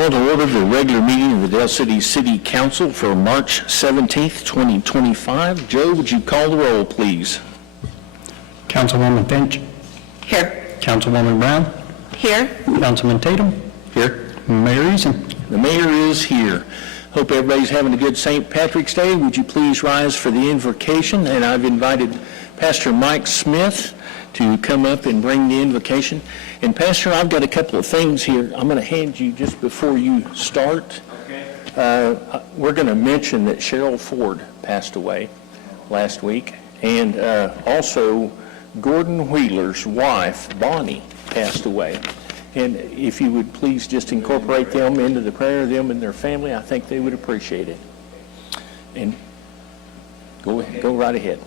call to order the regular meeting of the Dale City City Council for March 17th, 2025. Joe, would you call the roll, please? Councilwoman Finch. Here. Councilwoman Brown. Here. Councilman Tatum. Here. Mayor Eason. The mayor is here. Hope everybody's having a good St. Patrick's Day. Would you please rise for the invocation? And I've invited Pastor Mike Smith to come up and bring the invocation. And Pastor, I've got a couple of things here I'm going to hand you just before you start. Okay. We're going to mention that Cheryl Ford passed away last week. And also Gordon Wheeler's wife, Bonnie, passed away. And if you would please just incorporate them into the prayer, them and their family, I think they would appreciate it. And go right ahead.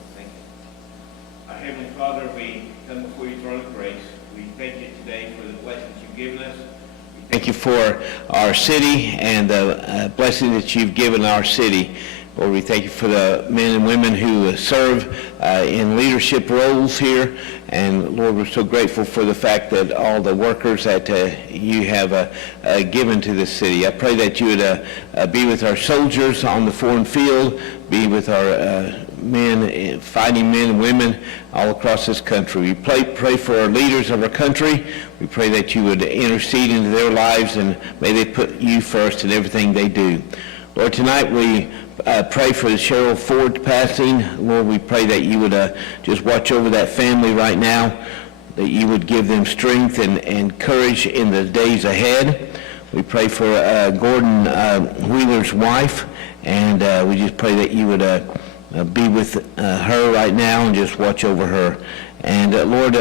Our Heavenly Father, we come before your throne of grace. We thank you today for the blessings you've given us. We thank you for our city and the blessing that you've given our city. Lord, we thank you for the men and women who serve in leadership roles here. And Lord, we're so grateful for the fact that all the workers that you have given to this city. I pray that you would be with our soldiers on the foreign field, be with our men, fighting men and women all across this country. We pray for our leaders of our country. We pray that you would intercede into their lives, and may they put you first in everything they do. Lord, tonight we pray for the Cheryl Ford passing. Lord, we pray that you would just watch over that family right now, that you would give them strength and courage in the days ahead. We pray for Gordon Wheeler's wife, and we just pray that you would be with her right now and just watch over her. And Lord,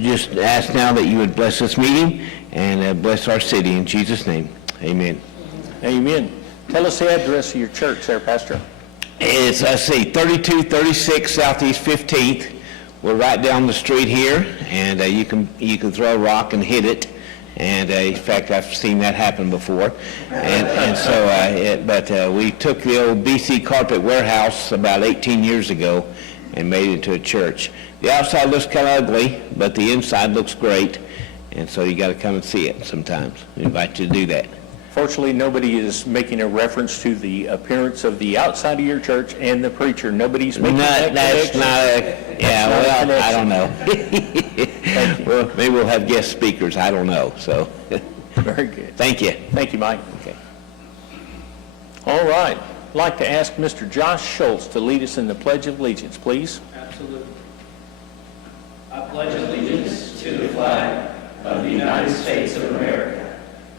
just ask now that you would bless this meeting and bless our city. In Jesus' name, amen. Amen. Tell us the address of your church there, Pastor. It's, 3236 Southeast 15th. We're right down the street here, and you can throw a rock and hit it. And in fact, I've seen that happen before. And so, we took the old BC Carpet Warehouse about 18 years ago and made it into a church. The outside looks kind of ugly, but the inside looks great. And so you got to come and see it sometimes. We invite you to do that. Fortunately, nobody is making a reference to the appearance of the outside of your church and the preacher. Nobody's making that connection. I don't know. Well, maybe we'll have guest speakers. I don't know. So, very good. Thank you. Thank you, Mike. Okay. All right. I'd like to ask Mr. Josh Schultz to lead us in the Pledge of Allegiance, please. Absolutely. I pledge allegiance to the flag of the United States of America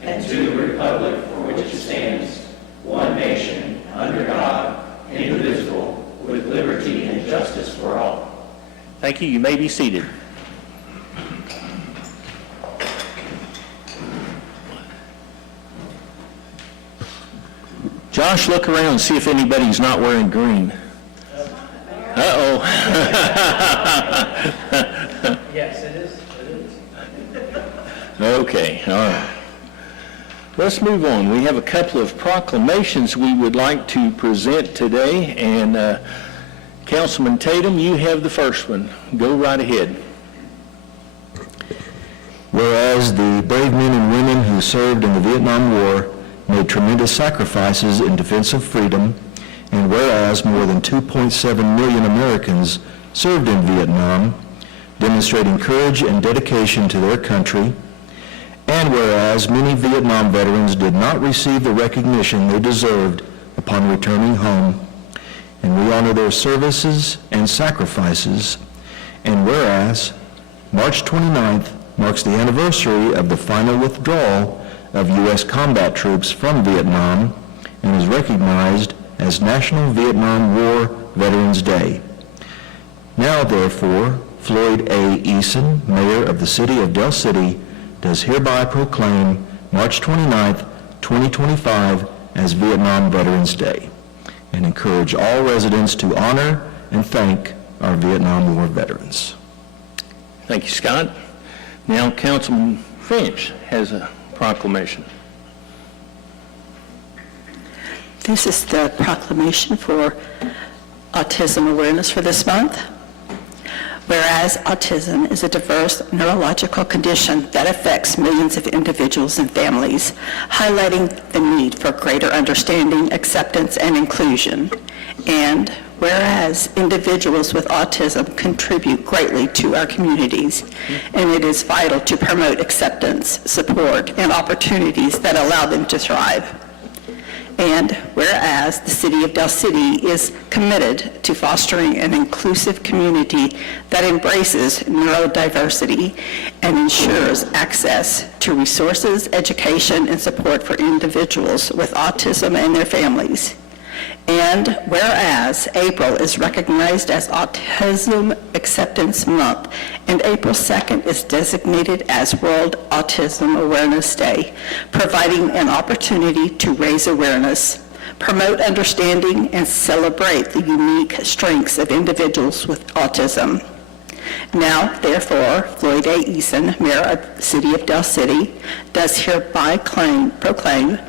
and to the republic for which it stands, one nation, under God, indivisible, with liberty and justice for all. Thank you. You may be seated. Josh, look around and see if anybody's not wearing green. Uh-oh. Yes, it is. Okay. All right. Let's move on. We have a couple of proclamations we would like to present today, and Councilman Tatum, you have the first one. Go right ahead. Whereas the brave men and women who served in the Vietnam War made tremendous sacrifices in defense of freedom, and whereas more than 2.7 million Americans served in Vietnam, demonstrating courage and dedication to their country, and whereas many Vietnam veterans did not receive the recognition they deserved upon returning home, and we honor their services and sacrifices, and whereas March 29th marks the anniversary of the final withdrawal of U.S. combat troops from Vietnam and is recognized as National Vietnam War Veterans Day. Now, therefore, Floyd A. Eason, Mayor of the City of Dale City, does hereby proclaim March 29th, 2025 as Vietnam Veterans Day and encourage all residents to honor and thank our Vietnam War veterans. Thank you, Scott. Now, Councilman Finch has a proclamation. This is the proclamation for Autism Awareness for this month. Whereas autism is a diverse neurological condition that affects millions of individuals and families, highlighting the need for greater understanding, acceptance, and inclusion. And whereas individuals with autism contribute greatly to our communities, and it is vital to promote acceptance, support, and opportunities that allow them to thrive. And whereas the City of Del City is committed to fostering an inclusive community that embraces neurodiversity and ensures access to resources, education, and support for individuals with autism and their families. And whereas April is recognized as Autism Acceptance Month, and April 2nd is designated as World Autism Awareness Day, providing an opportunity to raise awareness, promote understanding, and celebrate the unique strengths of individuals with autism. Now, therefore, Floyd A. Eason, Mayor of the City of Del City, does hereby proclaim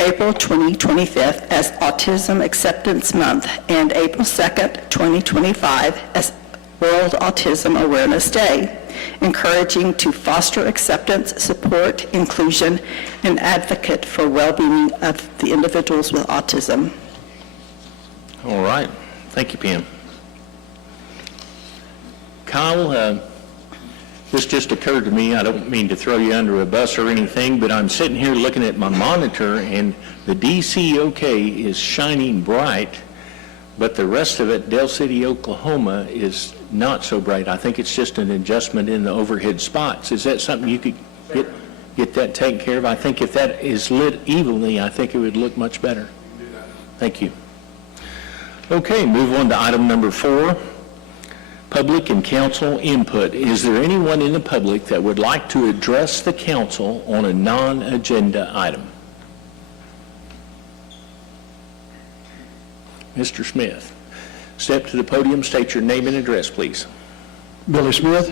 April 25th as Autism Acceptance Month and April 2nd, 2025 as World Autism Awareness Day, encouraging to foster acceptance, support, inclusion, and advocate for well-being of the individuals with autism. All right. Thank you, Pam. Kyle, this just occurred to me. I don't mean to throw you under a bus or anything, but I'm sitting here looking at my monitor, and the DCOK is shining bright, but the rest of it, Del City, Oklahoma, is not so bright. I think it's just an adjustment in the overhead spots. Is that something you could get that taken care of? I think if that is lit evenly, I think it would look much better. Thank you. Okay, move on to item number 4. Public and council input. Is there anyone in the public that would like to address the council on a non-agenda item? Mr. Smith, step to the podium, state your name and address, please. Billy Smith,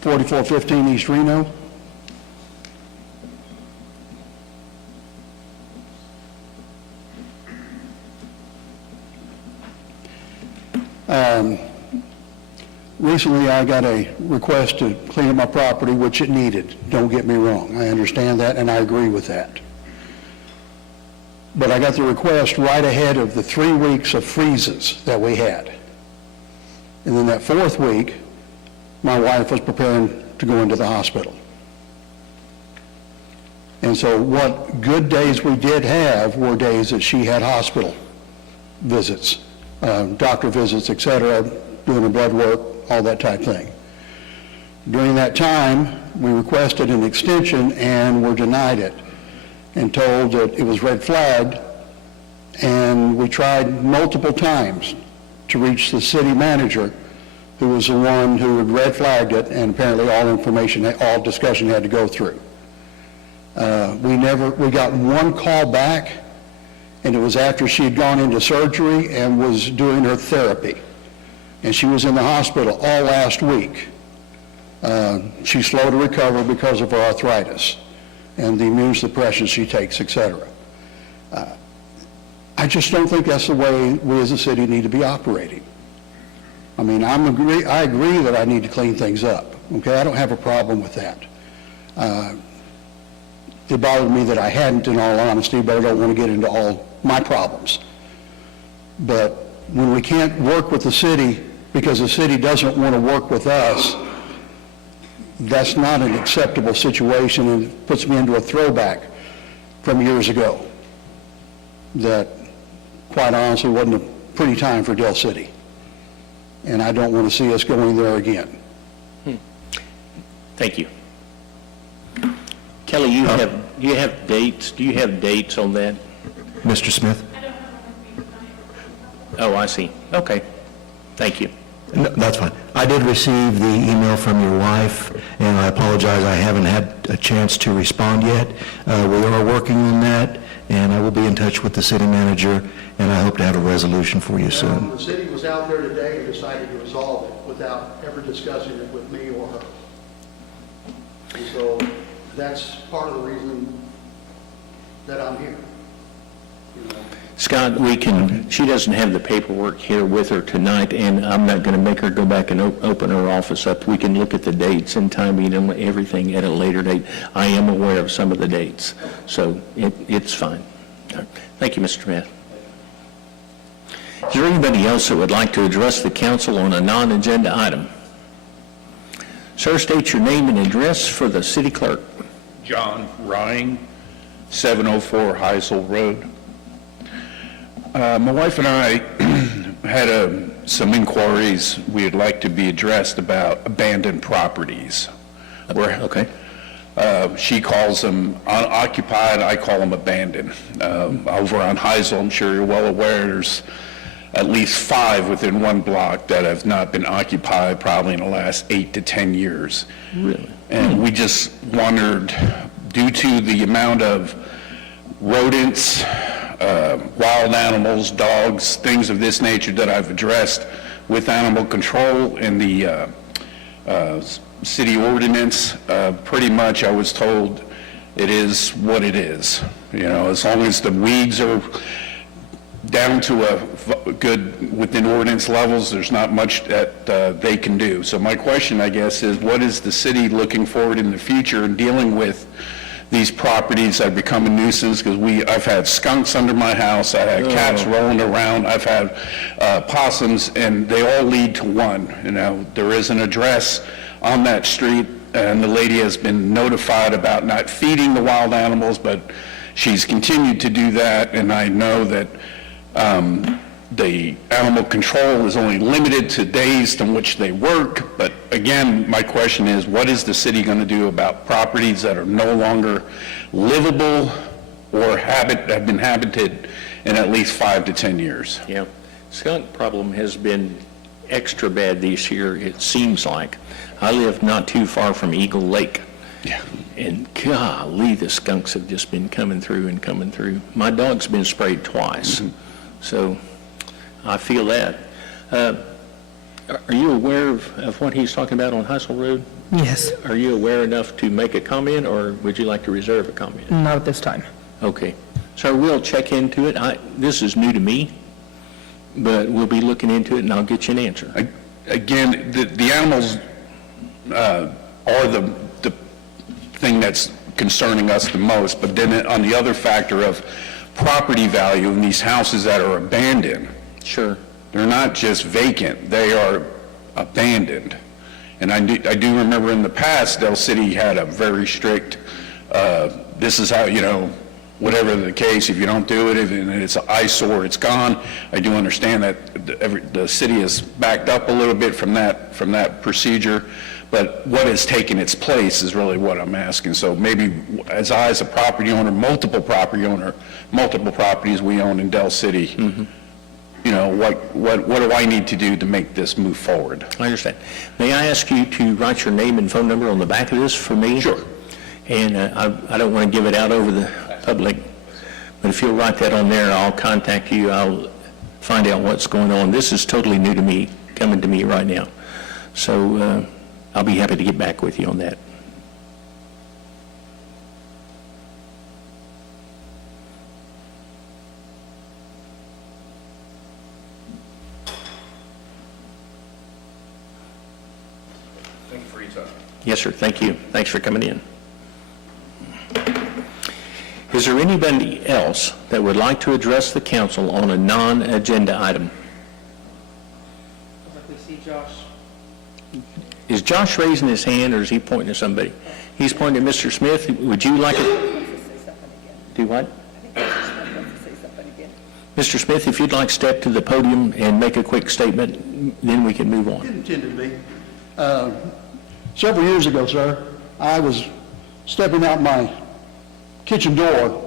4415 East Reno. Recently, I got a request to clean up my property, which it needed. Don't get me wrong. I understand that, and I agree with that. But I got the request right ahead of the 3 weeks of freezes that we had. And then that 4th week, my wife was preparing to go into the hospital. And so what good days we did have were days that she had hospital visits, doctor visits, et cetera, doing her blood work, all that type thing. During that time, we requested an extension and were denied it and told that it was red flagged, and we tried multiple times to reach the city manager, who was the one who had red flagged it, and apparently all discussion had to go through. We got one call back, and it was after she had gone into surgery and was doing her therapy. And she was in the hospital all last week. She's slow to recover because of her arthritis and the immune suppression she takes, et cetera. I just don't think that's the way we as a city need to be operating. I mean, I agree that I need to clean things up, okay? I don't have a problem with that. It bothered me that I hadn't, in all honesty, but I don't want to get into all my problems. But when we can't work with the city because the city doesn't want to work with us, that's not an acceptable situation, and it puts me into a throwback from years ago that, quite honestly, wasn't a pretty time for Del City. And I don't want to see us going there again. Thank you. Kelly, you have dates? Do you have dates on that? Mr. Smith? Oh, I see. Okay. Thank you. No, that's fine. I did receive the email from your wife, and I apologize I haven't had a chance to respond yet. We are working on that, and I will be in touch with the city manager, and I hope to have a resolution for you soon. The city was out there today and decided to resolve it without ever discussing it with me or her. And so that's part of the reason that I'm here. You know, Scott, she doesn't have the paperwork here with her tonight, and I'm not going to make her go back and open her office up. We can look at the dates and timing and everything at a later date. I am aware of some of the dates, so it's fine. All right. Thank you, Mr. Smith. Is there anybody else that would like to address the council on a non-agenda item? Sir, state your name and address for the city clerk. John Ryan, 704 Heisel Road. My wife and I had some inquiries we'd like to be addressed about abandoned properties. Okay. She calls them unoccupied, I call them abandoned. Over on Heisel, I'm sure you're well aware, there's at least 5 within one block that have not been occupied probably in the last 8 to 10 years. Really? And we just wondered, due to the amount of rodents, wild animals, dogs, things of this nature that I've addressed with animal control and the city ordinance, pretty much I was told it is what it is. You know, as long as the weeds are down to a good, within ordinance levels, there's not much that they can do. So my question, I guess, is what is the city looking forward in the future in dealing with these properties that become a nuisance? Because I've had skunks under my house, I had cats rolling around, I've had possums, and they all lead to one. You know, there is an address on that street, and the lady has been notified about not feeding the wild animals, but she's continued to do that, and I know that the animal control is only limited to days in which they work, but again, my question is, what is the city going to do about properties that are no longer livable or have been habited in at least 5 to 10 years? Yeah. Skunk problem has been extra bad this year, it seems like. I live not too far from Eagle Lake. Yeah. And golly, the skunks have just been coming through and coming through. My dog's been sprayed twice, so I feel that. Are you aware of what he's talking about on Heisel Road? Yes, Are you aware enough to make a comment, or would you like to reserve a comment? not at this time. Okay. Sir, we'll check into it. This is new to me, but we'll be looking into it, and I'll get you an answer. Again, the animals are the thing that's concerning us the most, but then on the other factor of property value in these houses that are abandoned, Sure. they're not just vacant, they are abandoned. And I do remember in the past, Del City had a very strict, this is how, you know, whatever the case, if you don't do it, and it's an eyesore, it's gone. I do understand that the city has backed up a little bit from that procedure, but what has taken its place is really what I'm asking. So maybe as a property owner, multiple properties we own in Del City, you know, what do I need to do to make this move forward? I understand. May I ask you to write your name and phone number on the back of this for me? Sure. And I don't want to give it out over the public, but if you'll write that on there, I'll contact you. I'll find out what's going on. This is totally new to me, coming to me right now. So I'll be happy to get back with you on that. Thank you for your time. Yes, sir. Thank you. Thanks for coming in. Is there anybody else that would like to address the council on a non-agenda item? We see Josh. Is Josh raising his hand, or is he pointing to somebody? He's pointing to Mr. Smith. Would you like it? Do what? Mr. Smith, if you'd like to step to the podium and make a quick statement, then we can move on. Intended to be. Several years ago, sir, I was stepping out my kitchen door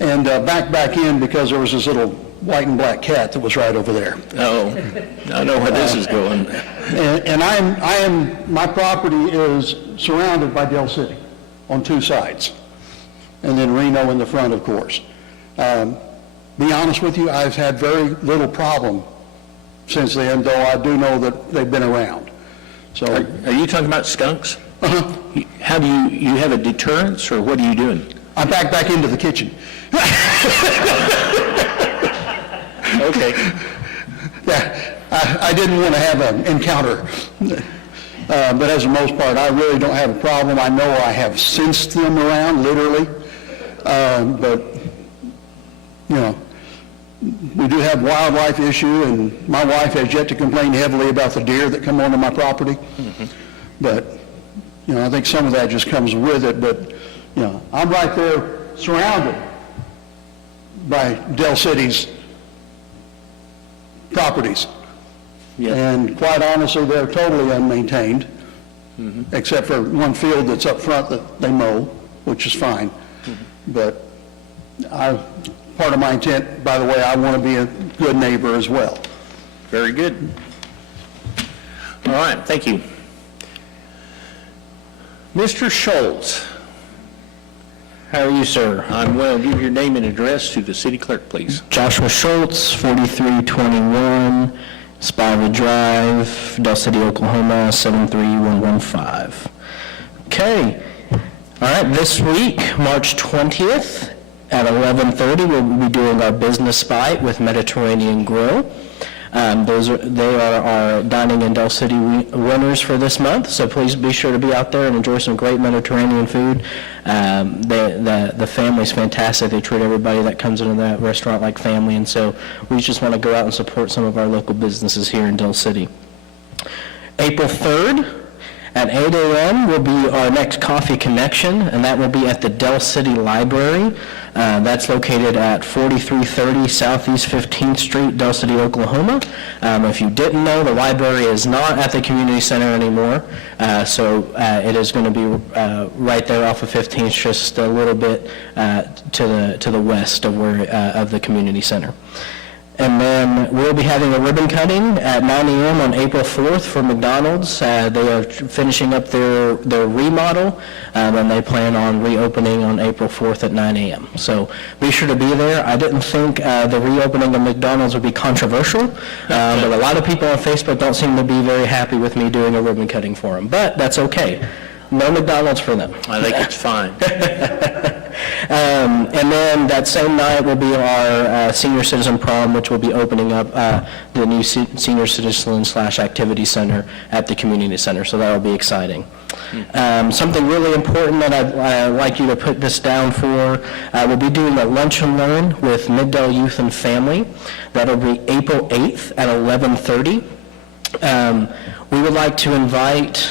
and back in because there was this little white and black cat that was right over there. Oh, I know where this is going. And my property is surrounded by Del City on 2 sides, and then Reno in the front, of course. Be honest with you, I've had very little problem since then, though I do know that they've been around. So, Are you talking about skunks? How do you have a deterrence, or what are you doing? I back into the kitchen. Okay. Yeah, I didn't want to have an encounter. But as the most part, I really don't have a problem. I know I have sensed them around, literally. But, you know, we do have wildlife issue, and my wife has yet to complain heavily about the deer that come onto my property. But, you know, I think some of that just comes with it. But, you know, I'm right there surrounded by Del City's properties. Yeah. And quite honestly, they're totally unmaintained, except for one field that's up front that they mow, which is fine. But part of my intent, by the way, I want to be a good neighbor as well. Very good. All right, thank you. Mr. Schultz, how are you, sir? I'm well. Give your name and address to the city clerk, please. Joshua Schultz, 4321 Spiva Drive, Del City, Oklahoma, 73115. Okay. All right, this week, March 20th at 11:30, we'll be doing our business bite with Mediterranean Grill. They are our Dining in Del City winners for this month, so please be sure to be out there and enjoy some great Mediterranean food. The family's fantastic. They treat everybody that comes into that restaurant like family, and so we just want to go out and support some of our local businesses here in Del City. April 3rd at 8 a.m. will be our next Coffee Connection, and that will be at the Del City Library. That's located at 4330 Southeast 15th Street, Del City, Oklahoma. If you didn't know, the library is not at the community center anymore, so it is going to be right there off of 15th, just a little bit to the west of the community center. And then we'll be having a ribbon cutting at 9 a.m. on April 4th for McDonald's. They are finishing up their remodel, and they plan on reopening on April 4th at 9 a.m. So be sure to be there. I didn't think the reopening of McDonald's would be controversial, but a lot of people on Facebook don't seem to be very happy with me doing a ribbon cutting for them, but that's okay. No McDonald's for them. I think it's fine. And then that same night will be our Senior Citizen Prom, which will be opening up the new Senior Citizen / Activity Center at the Community Center, so that will be exciting. Something really important that I'd like you to put this down for, we'll be doing a lunch and learn with Mid-Del Youth and Family. That'll be April 8th at 11:30. We would like to invite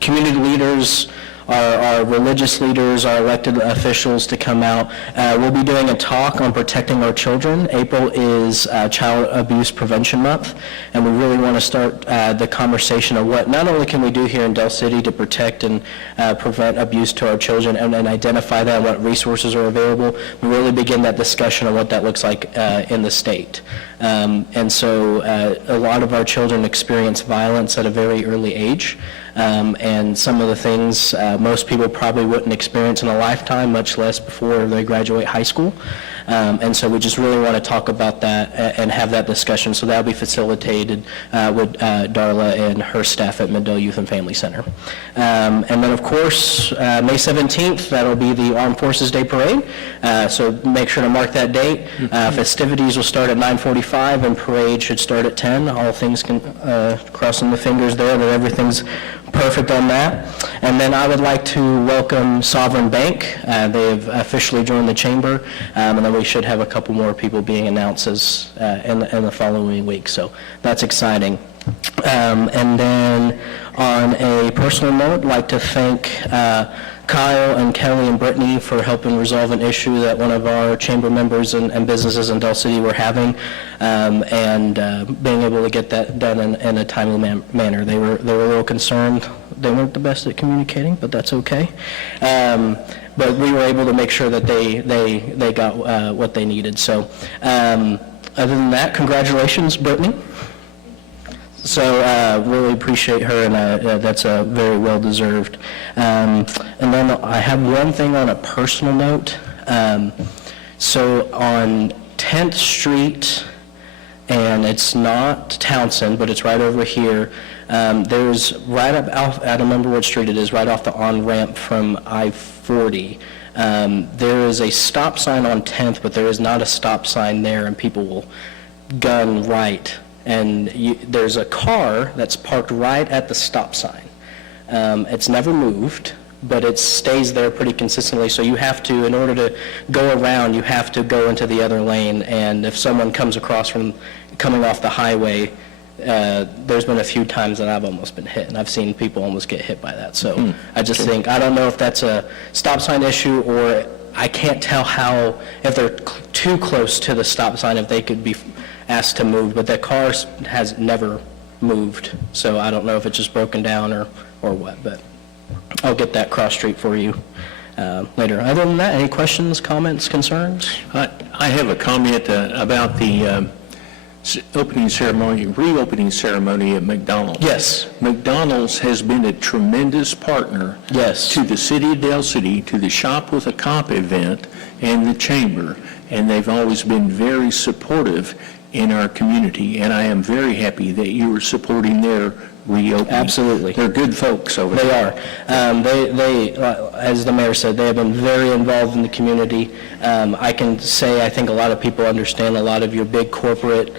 community leaders, our religious leaders, our elected officials to come out. We'll be doing a talk on protecting our children. April is Child Abuse Prevention Month, and we really want to start the conversation of what not only can we do here in Del City to protect and prevent abuse to our children and identify that and what resources are available, but really begin that discussion of what that looks like in the state. And so a lot of our children experience violence at a very early age. And some of the things most people probably wouldn't experience in a lifetime, much less before they graduate high school. And so we just really want to talk about that and have that discussion. So that'll be facilitated with Darla and her staff at Mid-Del Youth and Family Center. And then, of course, May 17th, that'll be the Armed Forces Day Parade. So make sure to mark that date. Festivities will start at 9:45 and parade should start at 10. All things can, crossing the fingers there that everything's perfect on that. And then I would like to welcome Sovereign Bank. They have officially joined the chamber, and then we should have a couple more people being announced in the following week. So that's exciting. And then on a personal note, I'd like to thank Kyle and Kelly and Brittany for helping resolve an issue that one of our chamber members and businesses in Del City were having, and being able to get that done in a timely manner. They were a little concerned. They weren't the best at communicating, but that's okay. But we were able to make sure that they got what they needed. So other than that, congratulations, Brittany. So really appreciate her, and that's very well-deserved. And then I have one thing on a personal note. So on 10th Street and it's not Townsend, but it's right over here. There's right up, I don't remember what street it is, right off the on-ramp from I-40. There is a stop sign on 10th, but there is not a stop sign there, and people will gun right. And there's a car that's parked right at the stop sign. It's never moved, but it stays there pretty consistently, so you have to, in order to go around, you have to go into the other lane, and if someone comes across from coming off the highway, there's been a few times that I've almost been hit, and I've seen people almost get hit by that. So I just think, I don't know if that's a stop sign issue, or I can't tell how, if they're too close to the stop sign, if they could be asked to move, but that car has never moved, so I don't know if it's just broken down or what, but I'll get that cross street for you later. Other than that, any questions, comments, concerns? I have a comment about the reopening ceremony at McDonald's. Yes. McDonald's has been a tremendous partner Yes. to the city of Dale City, to the Shop with a Cop event, and the Chamber, and they've always been very supportive in our community, and I am very happy that you are supporting their reopening. Absolutely. They're good folks over They there. are. They, as the mayor said, they have been very involved in the community. I can say, I think a lot of people understand a lot of your big corporate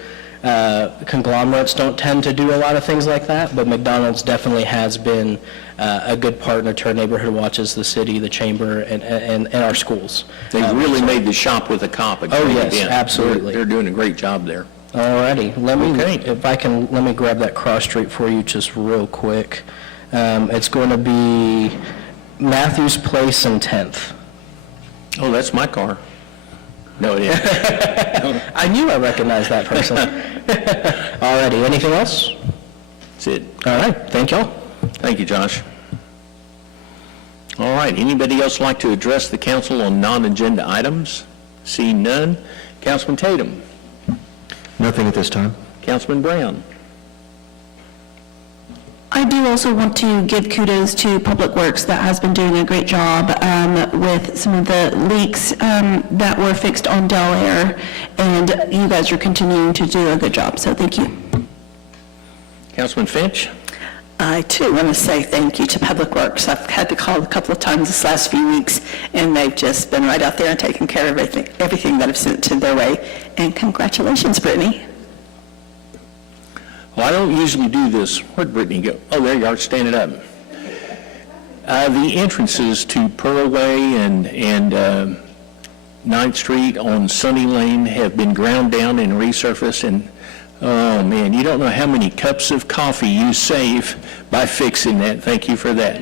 conglomerates don't tend to do a lot of things like that, but McDonald's definitely has been a good partner to our neighborhood watches, the city, the chamber, and our schools. They've really made the Shop with a Cop a great Oh, yes, event. absolutely. They're doing a great job there. Alrighty, let Okay. me grab that cross street for you just real quick. It's going to be Matthews Place and 10th. Oh, that's my car. No, it isn't. I knew I recognized that person. Alrighty, anything else? That's it. All right, thank y'all. Thank you, Josh. All right, anybody else like to address the council on non-agenda items? Seeing none. Councilman Tatum. Nothing at this time. Councilman Brown. I do also want to give kudos to Public Works that has been doing a great job with some of the leaks that were fixed on Del Air, and you guys are continuing to do a good job, so thank you. Councilman Finch. I, too, want to say thank you to Public Works. I've had to call a couple of times this last few weeks, and they've just been right out there and taking care of everything that I've sent to their way. And congratulations, Brittany. Well, I don't usually do this. Where'd Brittany go? Oh, there you are, standing up. The entrances to Pearl Way and 9th Street on Sunny Lane have been ground down and resurfaced, and oh, man, you don't know how many cups of coffee you save by fixing that. Thank you for that.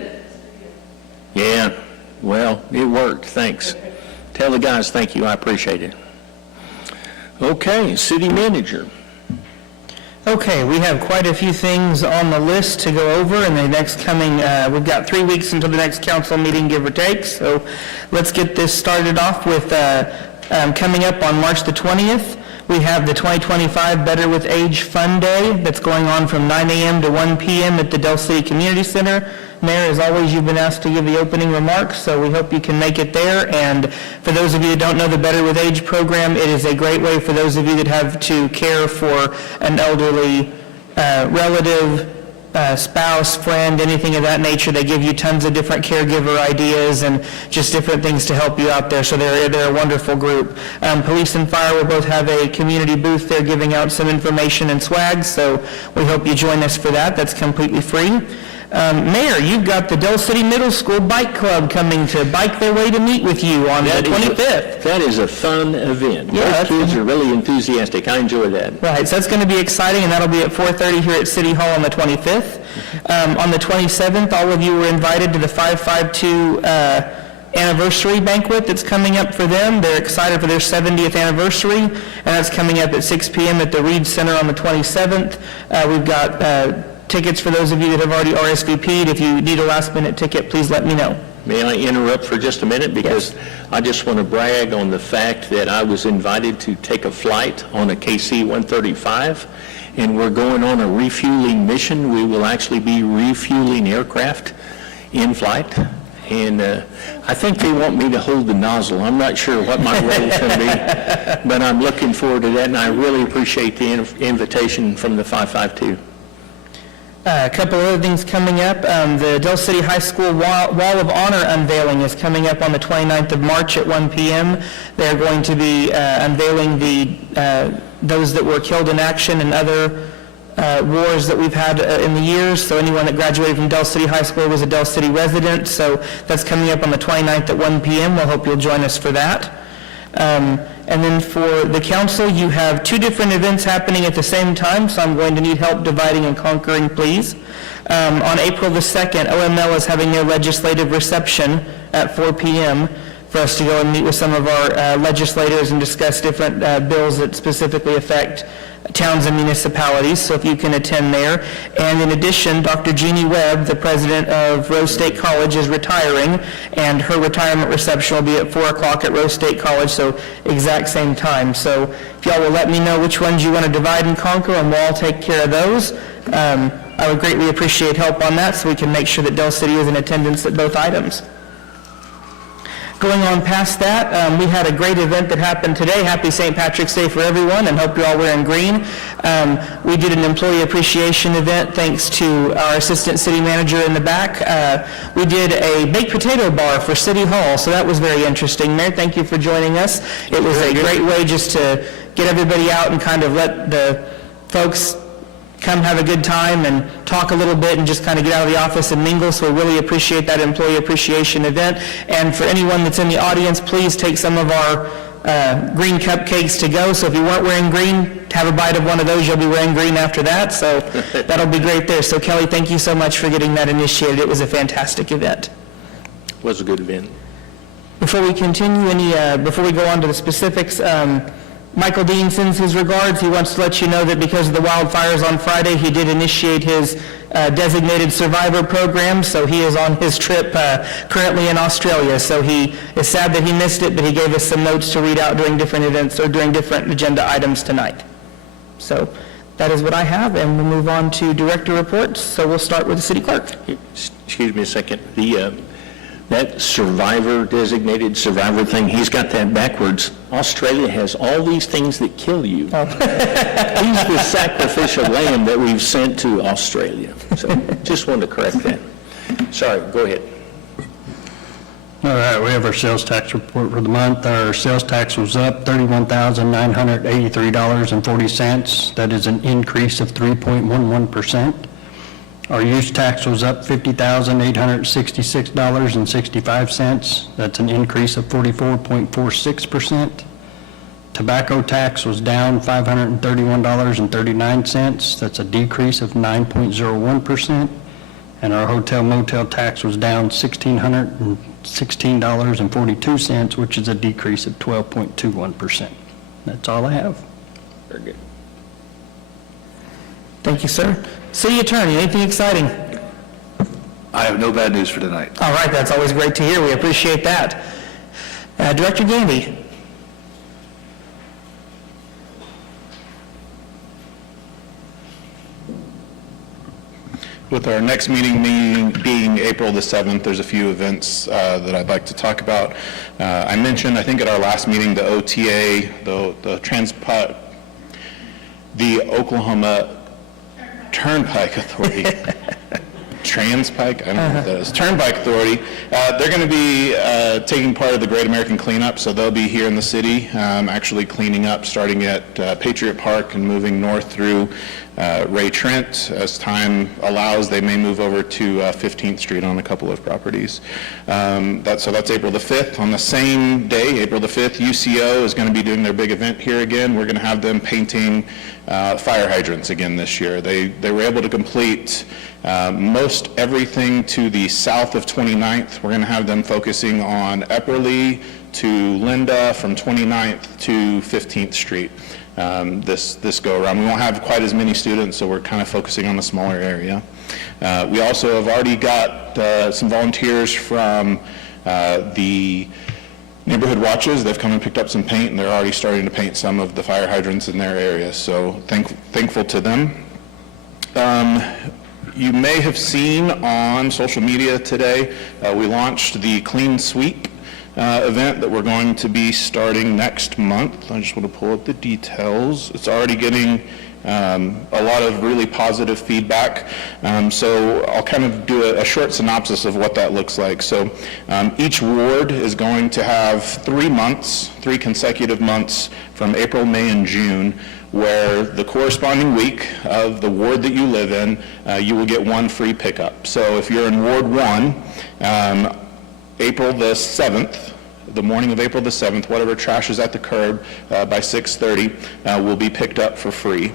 Yeah, well, it worked. Thanks. Tell the guys thank you. I appreciate it. Okay, city manager. Okay, we have quite a few things on the list to go over in the next coming, we've got 3 weeks until the next council meeting, give or take, so let's get this started off with coming up on March the 20th. We have the 2025 Better with Age Fun Day that's going on from 9 a.m. to 1 p.m. at the Dell City Community Center. Mayor, as always, you've been asked to give the opening remarks, so we hope you can make it there. And for those of you that don't know the Better with Age program, it is a great way for those of you that have to care for an elderly relative, spouse, friend, anything of that nature. They give you tons of different caregiver ideas and just different things to help you out there. So they're a wonderful group. Police and fire will both have a community booth there giving out some information and swag. So we hope you join us for that. That's completely free. Mayor, you've got the Dell City Middle School Bike Club coming to bike their way to meet with you on the 25th. That is a fun event. Yeah, Those that's kids are really enthusiastic. I enjoy that. Right, so that's going to be exciting, and that'll be at 4:30 here at City Hall on the 25th. On the 27th, all of you were invited to the 552 anniversary banquet that's coming up for them. They're excited for their 70th anniversary, and that's coming up at 6 p.m. at the Reed Center on the 27th. We've got tickets for those of you that have already RSVP'd. If you need a last-minute ticket, please let me know. May I interrupt for just a minute? Because I just want to brag on the fact that I was invited to take a flight on a KC-135, and we're going on a refueling mission. We will actually be refueling aircraft in flight, And I think they want me to hold the nozzle. I'm not sure what my role is going to be, but I'm looking forward to that, and I really appreciate the invitation from the 552. A couple other things coming up. The Del City High School Wall of Honor unveiling is coming up on the 29th of March at 1 p.m. They're going to be unveiling those that were killed in action and other wars that we've had in the years. So anyone that graduated from Del City High School was a Del City resident. So that's coming up on the 29th at 1 p.m. We'll hope you'll join us for that. And then for the council, you have two different events happening at the same time, so I'm going to need help dividing and conquering, please. On April the 2nd, OML is having their legislative reception at 4 p.m. for us to go and meet with some of our legislators and discuss different bills that specifically affect towns and municipalities, so if you can attend there. And in addition, Dr. Jeannie Webb, the president of Rose State College, is retiring, and her retirement reception will be at 4 o'clock at Rose State College, so exact same time. So if y'all will let me know which ones you want to divide and conquer, and we'll all take care of those. I would greatly appreciate help on that, so we can make sure that Del City is in attendance at both items. Going on past that, we had a great event that happened today. Happy St. Patrick's Day for everyone, and hope you're all wearing green. We did an employee appreciation event thanks to our assistant city manager in the back. We did a baked potato bar for City Hall, so that was very interesting. Mayor, thank you for joining us. It was a great way just to get everybody out and kind of let the folks come have a good time and talk a little bit and just kind of get out of the office and mingle, so we really appreciate that employee appreciation event. And for anyone that's in the audience, please take some of our green cupcakes to go, so if you weren't wearing green, have a bite of one of those, you'll be wearing green after that, so that'll be great there. So Kelly, thank you so much for getting that initiated. It was a fantastic event. Was a good event. Before we continue, before we go on to the specifics, Michael Dean sends his regards. He wants to let you know that because of the wildfires on Friday, he did initiate his designated survivor program, so he is on his trip currently in Australia. So he is sad that he missed it, but he gave us some notes to read out during different events or during different agenda items tonight. So that is what I have, and we'll move on to director reports. So we'll start with the city clerk. Excuse me a second. That designated survivor thing, he's got that backwards. Australia has all these things that kill you. He's the sacrificial lamb that we've sent to Australia. So just wanted to correct that. Sorry, go ahead. All right, we have our sales tax report for the month. Our sales tax was up $31,983.40. That is an increase of 3.11%. Our use tax was up $50,866.65. That's an increase of 44.46%. Tobacco tax was down $531.39. That's a decrease of 9.01%. And our hotel motel tax was down $1,616.42, which is a decrease of 12.21%. That's all I have. Very good. Thank you, sir. City Attorney, anything exciting? I have no bad news for tonight. All right, that's always great to hear. We appreciate that. Director Gandy. With our next meeting being April the 7th, there's a few events that I'd like to talk about. I mentioned, I think at our last meeting, the OTA, the Oklahoma Turnpike Authority. Transpike? I don't know what that is. Turnpike Authority. They're going to be taking part of the Great American Cleanup, so they'll be here in the city, actually cleaning up, starting at Patriot Park and moving north through Ray Trent. As time allows, they may move over to 15th Street on a couple of properties. So that's April the 5th. On the same day, April the 5th, UCO is going to be doing their big event here again. We're going to have them painting fire hydrants again this year. They were able to complete most everything to the south of 29th. We're going to have them focusing on Epperly to Linda, from 29th to 15th Street this go around. We won't have quite as many students, so we're kind of focusing on the smaller area. We also have already got some volunteers from the Neighborhood Watches. They've come and picked up some paint, and they're already starting to paint some of the fire hydrants in their area, so thankful to them. You may have seen on social media today, we launched the Clean Sweep event that we're going to be starting next month. I just want to pull up the details. It's already getting a lot of really positive feedback. So I'll kind of do a short synopsis of what that looks like. So each ward is going to have 3 months, 3 consecutive months from April, May, and June, where the corresponding week of the ward that you live in, you will get 1 free pickup. So if you're in Ward 1, April the 7th, the morning of April the 7th, whatever trash is at the curb by 6:30 will be picked up for free.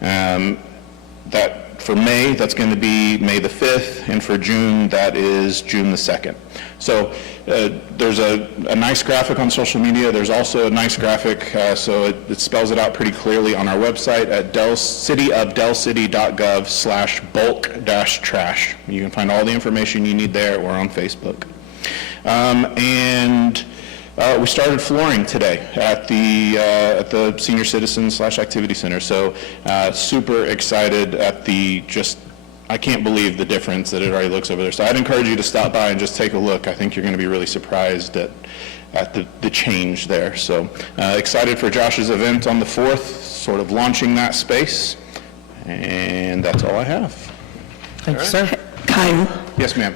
That for May, that's going to be May the 5th, and for June, that is June the 2nd. So there's a nice graphic on social media. There's also a nice graphic, so it spells it out pretty clearly on our website at cityofdelcity.gov/bulk-trash. You can find all the information you need there, or on Facebook. We started flooring today at the Senior Citizen/Activity Center. So super excited at I can't believe the difference that it already looks over there. So I'd encourage you to stop by and just take a look. I think you're going to be really surprised at the change there. So excited for Josh's event on the 4th, sort of launching that space. And that's all I have. Thank you, sir. Kyle, Yes, ma'am.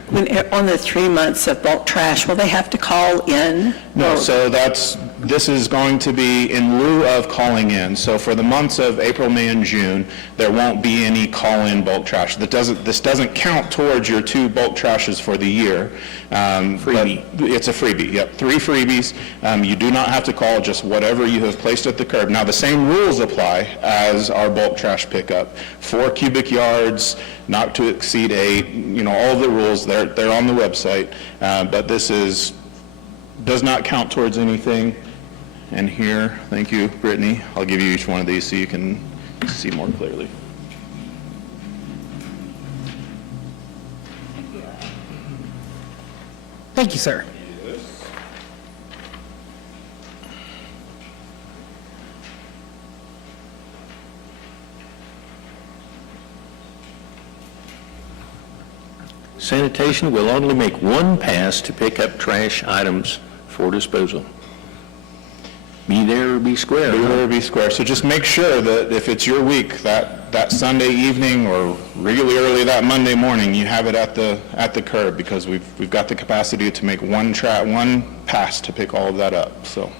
on the 3 months of bulk trash, will they have to call in? No, so this is going to be in lieu of calling in. So for the months of April, May, and June, there won't be any call-in bulk trash. This doesn't count towards your 2 bulk trashes for the year. Freebie. It's a freebie, yep. 3 freebies. You do not have to call, just whatever you have placed at the curb. Now, the same rules apply as our bulk trash pickup. 4 cubic yards, not to exceed 8, all of the rules, they're on the website. But this does not count towards anything. And here, thank you, Brittany. I'll give you each one of these so you can see more clearly. Thank you, sir. Sanitation will only make 1 pass to pick up trash items for disposal. Be there or be square. Be there or be square. So just make sure that if it's your week, that Sunday evening or really early that Monday morning, you have it at the curb, because we've got the capacity to make 1 pass to pick all of that up. So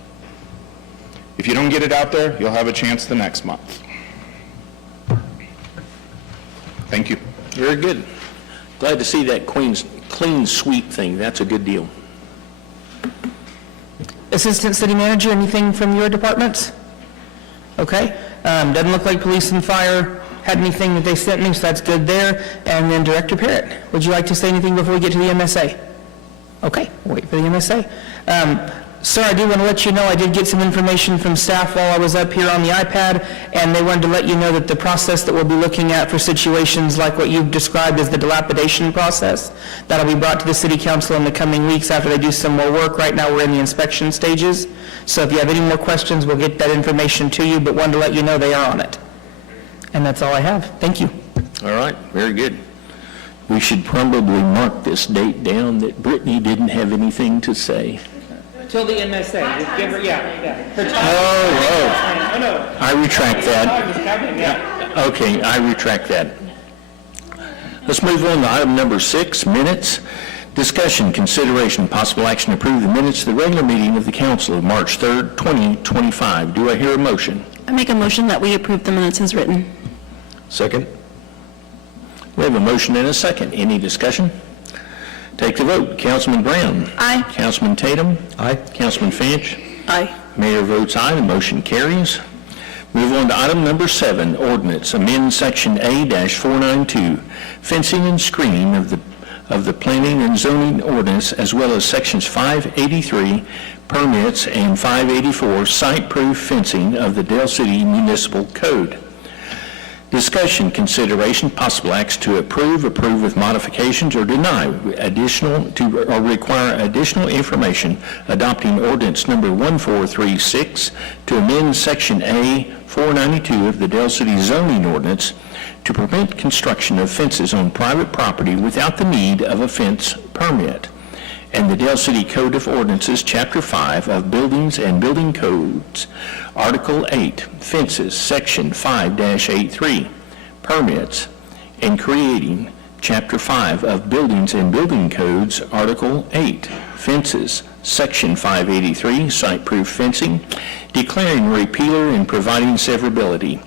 if you don't get it out there, you'll have a chance the next month. Thank you. Very good. Glad to see that clean sweep thing. That's a good deal. Assistant City Manager, anything from your departments? Okay. Doesn't look like Police and Fire had anything that they sent me, so that's good there. And then Director Parrott, would you like to say anything before we get to the MSA? Okay, we'll wait for the MSA. Sir, I do want to let you know I did get some information from staff while I was up here on the iPad, and they wanted to let you know that the process that we'll be looking at for situations like what you've described as the dilapidation process, that'll be brought to the City Council in the coming weeks after they do some more work. Right now, we're in the inspection stages. So if you have any more questions, we'll get that information to you, but wanted to let you know they are on it. And that's all I have. Thank you. All right, very good. We should probably mark this date down that Brittany didn't have anything to say. Till the MSA. Just give her, her time. Oh, no. I retract that. Time is coming, yeah. Okay, I retract that. Let's move on to item number 6, minutes. Discussion, consideration, possible action to approve the minutes of the regular meeting of the council of March 3rd, 2025. Do I hear a motion? I make a motion that we approve the minutes as written. Second? We have a motion and a second. Any discussion? Take the vote. Councilman Brown? Aye. Councilman Tatum? Aye. Councilman Finch? Aye. Mayor votes aye, the motion carries. Move on to item number 7, ordinance, amend section A-492, fencing and screening of the planning and zoning ordinance, as well as sections 583, permits, and 584, site-proof fencing of the Dale City Municipal Code. Discussion, consideration, possible acts to approve with modifications, or deny or require additional information, adopting ordinance number 1436 to amend section A 492 of the Dale City zoning ordinance to prevent construction of fences on private property without the need of a fence permit. And the Dale City Code of Ordinances, Chapter 5 of Buildings and Building Codes, Article 8, Fences, Section 5-83, Permits, and creating Chapter 5 of Buildings and Building Codes, Article 8, Fences, Section 583, Site-Proof Fencing, declaring repealer and providing severability.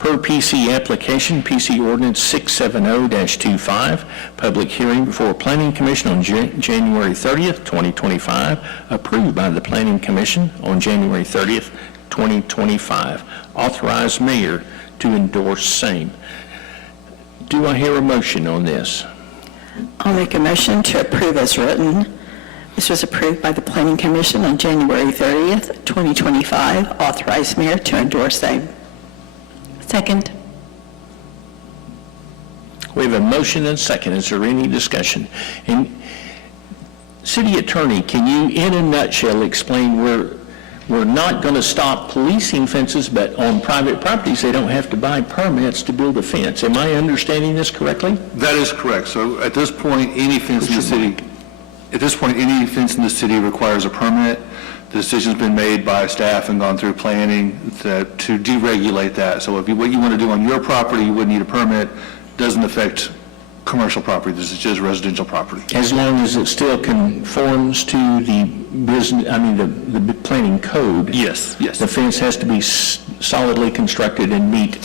Per PC application, PC Ordinance 670-25, public hearing before Planning Commission on January 30th, 2025, approved by the Planning Commission on January 30th, 2025. Authorize mayor to endorse same. Do I hear a motion on this? I'll make a motion to approve as written. This was approved by the Planning Commission on January 30th, 2025. Authorize mayor to endorse same. Second. We have a motion and a second. Is there any discussion? And City Attorney, can you, in a nutshell, explain we're not going to stop policing fences, but on private properties, they don't have to buy permits to build a fence. Am I understanding this correctly? That is correct. So at this point, any fence in the city requires a permit. The decision's been made by staff and gone through planning to deregulate that. So if what you want to do on your property, you wouldn't need a permit. Doesn't affect commercial property. This is just residential property. As long as it still conforms to the business, the planning code. Yes, yes. The fence has to be solidly constructed and meet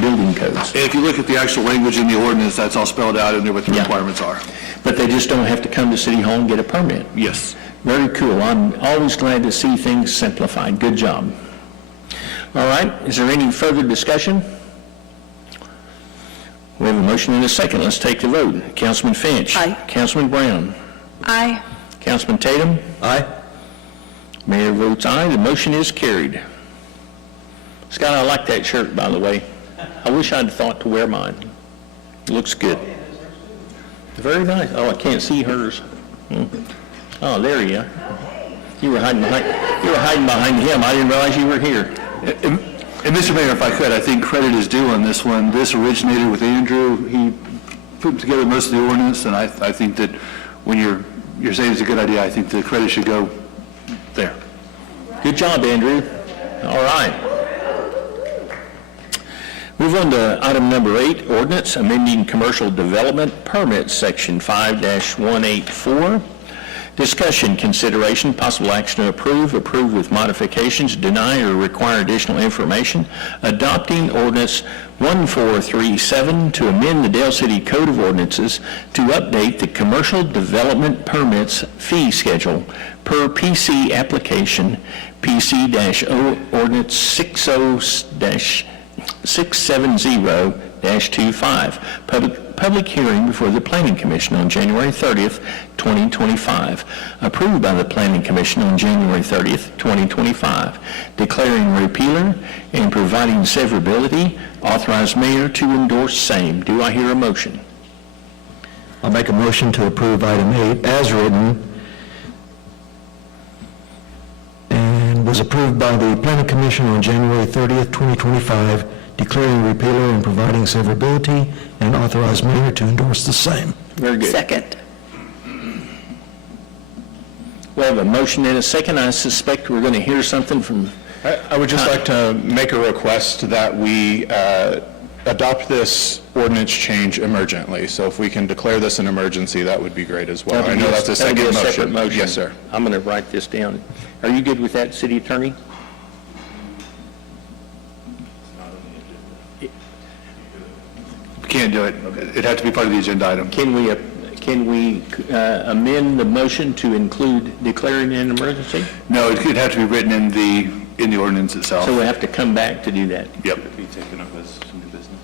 building codes. If you look at the actual language in the ordinance, that's all spelled out in there what the Yeah. requirements are. But they just don't have to come to City Hall and get a permit. Yes. Very cool. I'm always glad to see things simplified. Good job. All right, is there any further discussion? We have a motion and a second. Let's take the vote. Councilman Finch. Aye. Councilman Brown. Aye. Councilman Tatum. Aye. Mayor votes aye. The motion is carried. Scott, I like that shirt, by the way. I wish I'd thought to wear mine. It looks good. Very nice. Oh, I can't see hers. Oh, there you are. You were hiding behind him. I didn't realize you were here. And Mr. Mayor, if I could, I think credit is due on this one. This originated with Andrew. He put together most of the ordinance, and I think that when you're saying it's a good idea, I think the credit should go there. Good job, Andrew. All right. Move on to item number 8, ordinance amending commercial development permit, section 5-184. Discussion, consideration, possible action to approve with modifications, deny or require additional information, adopting ordinance 1437 to amend the Dale City Code of Ordinances to update the commercial development permits fee schedule per PC application, PC-O ordinance 670-25, public hearing before the Planning Commission on January 30th, 2025, approved by the Planning Commission on January 30th, 2025, declaring repealer and providing severability, authorize mayor to endorse same. Do I hear a motion? I'll make a motion to approve item 8 as written and was approved by the Planning Commission on January 30th, 2025, declaring repealer and providing severability, and authorize mayor to endorse the same. Very good. Second. We have a motion and a second. I suspect we're going to hear something from... I would just like to make a request that we adopt this ordinance change emergently. So if we can declare this an emergency, that would be great as well. I know that's a That'd be second separate motion. Yes, sir. I'm going to write this down. Are you good with that, City Attorney? We can't do it. It'd have to be part of the agenda item. Can we amend the motion to include declaring an emergency? No, it'd have to be written in the ordinance itself. So we have to come back to do that. Yep. Be taken up as some new business.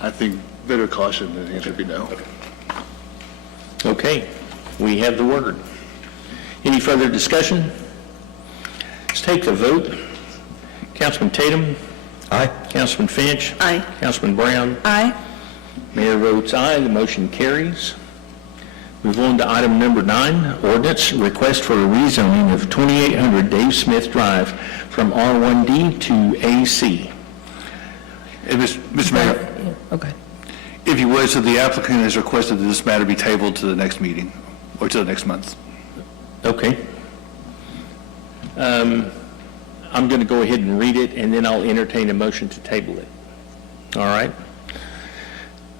I think better caution than the answer would be no. Okay, we have the word. Any further discussion? Let's take the vote. Councilman Tatum? Aye. Councilman Finch? Aye. Councilman Brown? Aye. Mayor votes aye, the motion carries. Move on to item number 9, ordinance request for a rezoning of 2800 Dave Smith Drive from R1D to AC. And Mr. Mayor, Okay. if you would, so the applicant has requested that this matter be tabled to the next meeting, or to the next month. Okay. I'm going to go ahead and read it, and then I'll entertain a motion to table it. All right?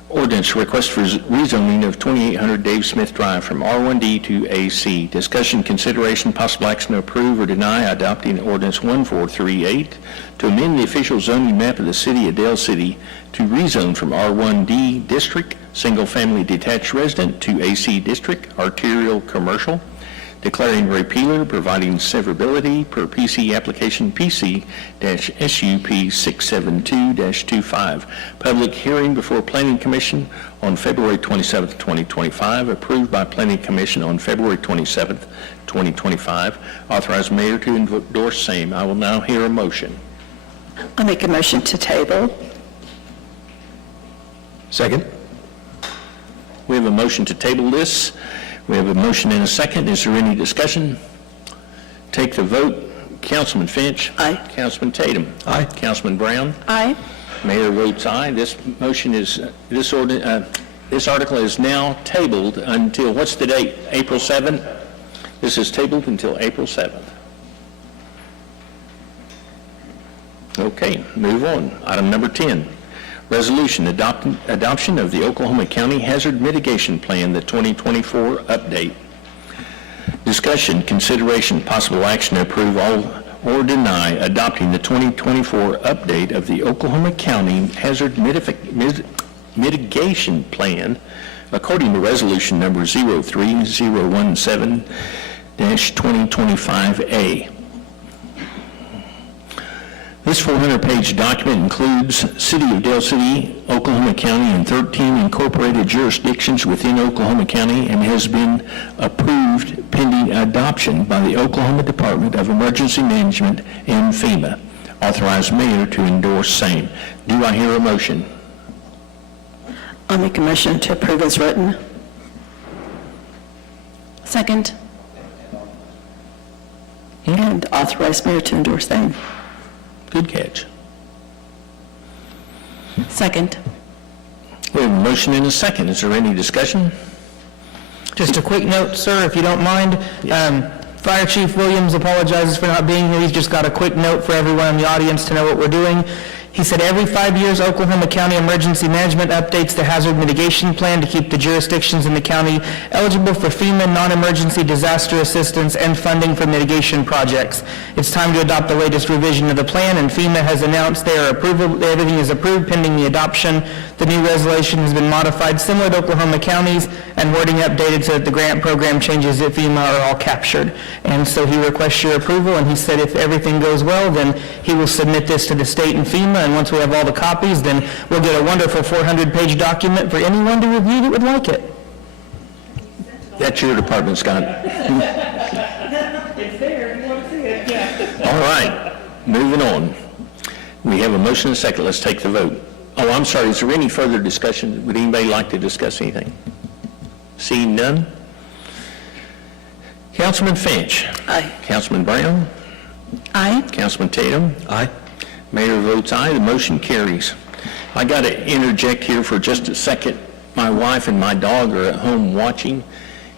Ordinance request for rezoning of 2800 Dave Smith Drive from R1D to AC. Discussion, consideration, possible action to approve or deny adopting ordinance 1438 to amend the official zoning map of the city of Dale City to rezone from R1D District, single-family detached resident, to AC District, arterial commercial, declaring repealer, providing severability per PC application PC-SUP 672-25. Public hearing before Planning Commission on February 27th, 2025, approved by Planning Commission on February 27th, 2025. Authorize mayor to endorse same. I will now hear a motion. I'll make a motion to table. Second? We have a motion to table this. We have a motion and a second. Is there any discussion? Take the vote. Councilman Finch. Aye. Councilman Tatum. Aye. Councilman Brown. Aye. Mayor votes aye. This motion is, this article is now tabled until, what's the date? April 7th? This is tabled until April 7th. Okay, move on. Item number 10. Resolution adoption of the Oklahoma County Hazard Mitigation Plan, the 2024 update. Discussion, consideration, possible action to approve all or deny adopting the 2024 update of the Oklahoma County Hazard Mitigation Plan according to resolution number 03017-2025A. This 400-page document includes City of Dale City, Oklahoma County, and 13 incorporated jurisdictions within Oklahoma County and has been approved pending adoption by the Oklahoma Department of Emergency Management and FEMA. Authorize mayor to endorse same. Do I hear a motion? I'll make a motion to approve as written. Second. And authorize mayor to endorse same. Good catch. Second. We have a motion and a second. Is there any discussion? Just a quick note, sir, if you don't mind. Fire Chief Williams apologizes for not being here. He's just got a quick note for everyone in the audience to know what we're doing. He said every 5 years, Oklahoma County Emergency Management updates the hazard mitigation plan to keep the jurisdictions in the county eligible for FEMA non-emergency disaster assistance and funding for mitigation projects. It's time to adopt the latest revision of the plan, and FEMA has announced everything is approved pending the adoption. The new resolution has been modified similar to Oklahoma County's, and wording updated so that the grant program changes at FEMA are all captured. And so he requests your approval, and he said if everything goes well, then he will submit this to the state and FEMA, and once we have all the copies, then we'll get a wonderful 400-page document for anyone to review that would like it. That's your department, Scott. It's there, if you want to see it, yeah. All right, moving on. We have a motion and a second. Let's take the vote. Oh, I'm sorry, is there any further discussion? Would anybody like to discuss anything? Seeing none? Councilman Finch. Aye. Councilman Brown. Aye. Councilman Tatum. Aye. Mayor votes aye. The motion carries. I got to interject here for just a second. My wife and my dog are at home watching,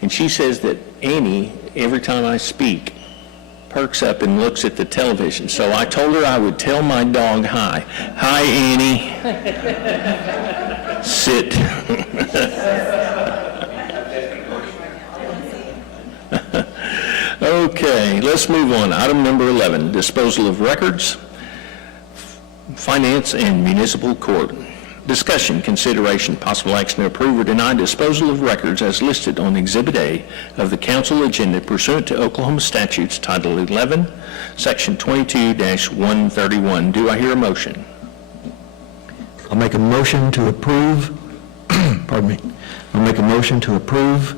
and she says that Annie, every time I speak, perks up and looks at the television. So I told her I would tell my dog hi. Hi, Annie. Sit. Okay, let's move on. Item number 11, disposal of records, finance and municipal court. Discussion, consideration, possible action to approve or deny disposal of records as listed on Exhibit A of the council agenda pursuant to Oklahoma statutes Title 11, Section 22-131. Do I hear a motion? I'll make a motion to approve, pardon me, I'll make a motion to approve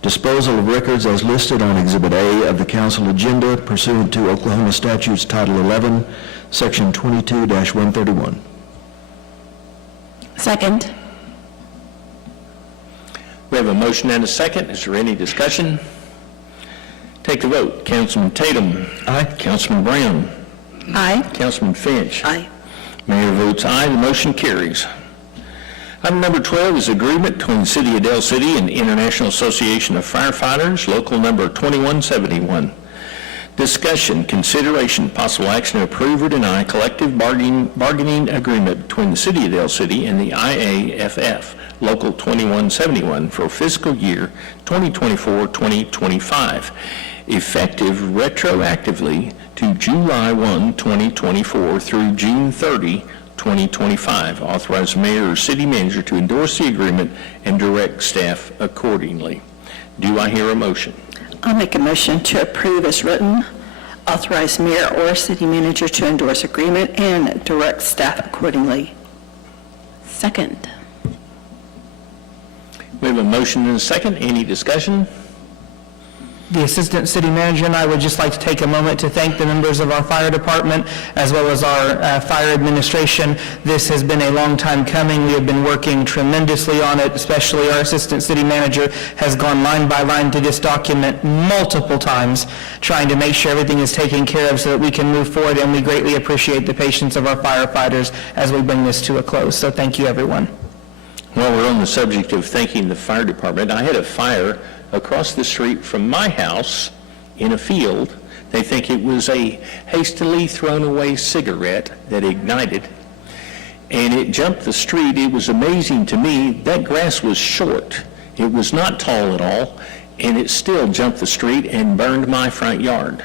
disposal of records as listed on Exhibit A of the council agenda pursuant to Oklahoma statutes Title 11, Section 22-131. Second. We have a motion and a second. Is there any discussion? Take the vote. Councilman Tatum. Aye. Councilman Brown. Aye. Councilman Finch. Aye. Mayor votes aye, the motion carries. Item number 12 is agreement between the City of Dale City and International Association of Firefighters, local number 2171. Discussion, consideration, possible action to approve or deny collective bargaining agreement between the City of Dale City and the IAFF, local 2171, for fiscal year 2024-2025, effective retroactively to July 1, 2024 through June 30, 2025. Authorize mayor or city manager to endorse the agreement and direct staff accordingly. Do I hear a motion? I'll make a motion to approve as written, authorize mayor or city manager to endorse agreement and direct staff accordingly. Second. We have a motion and a second. Any discussion? The Assistant City Manager and I would just like to take a moment to thank the members of our fire department as well as our fire administration. This has been a long time coming. We have been working tremendously on it, especially our Assistant City Manager has gone line by line to this document multiple times, trying to make sure everything is taken care of so that we can move forward, and we greatly appreciate the patience of our firefighters as we bring this to a close. So thank you, everyone. While we're on the subject of thanking the fire department, I had a fire across the street from my house in a field. They think it was a hastily thrown away cigarette that ignited, and it jumped the street. It was amazing to me. That grass was short. It was not tall at all, and it still jumped the street and burned my front yard.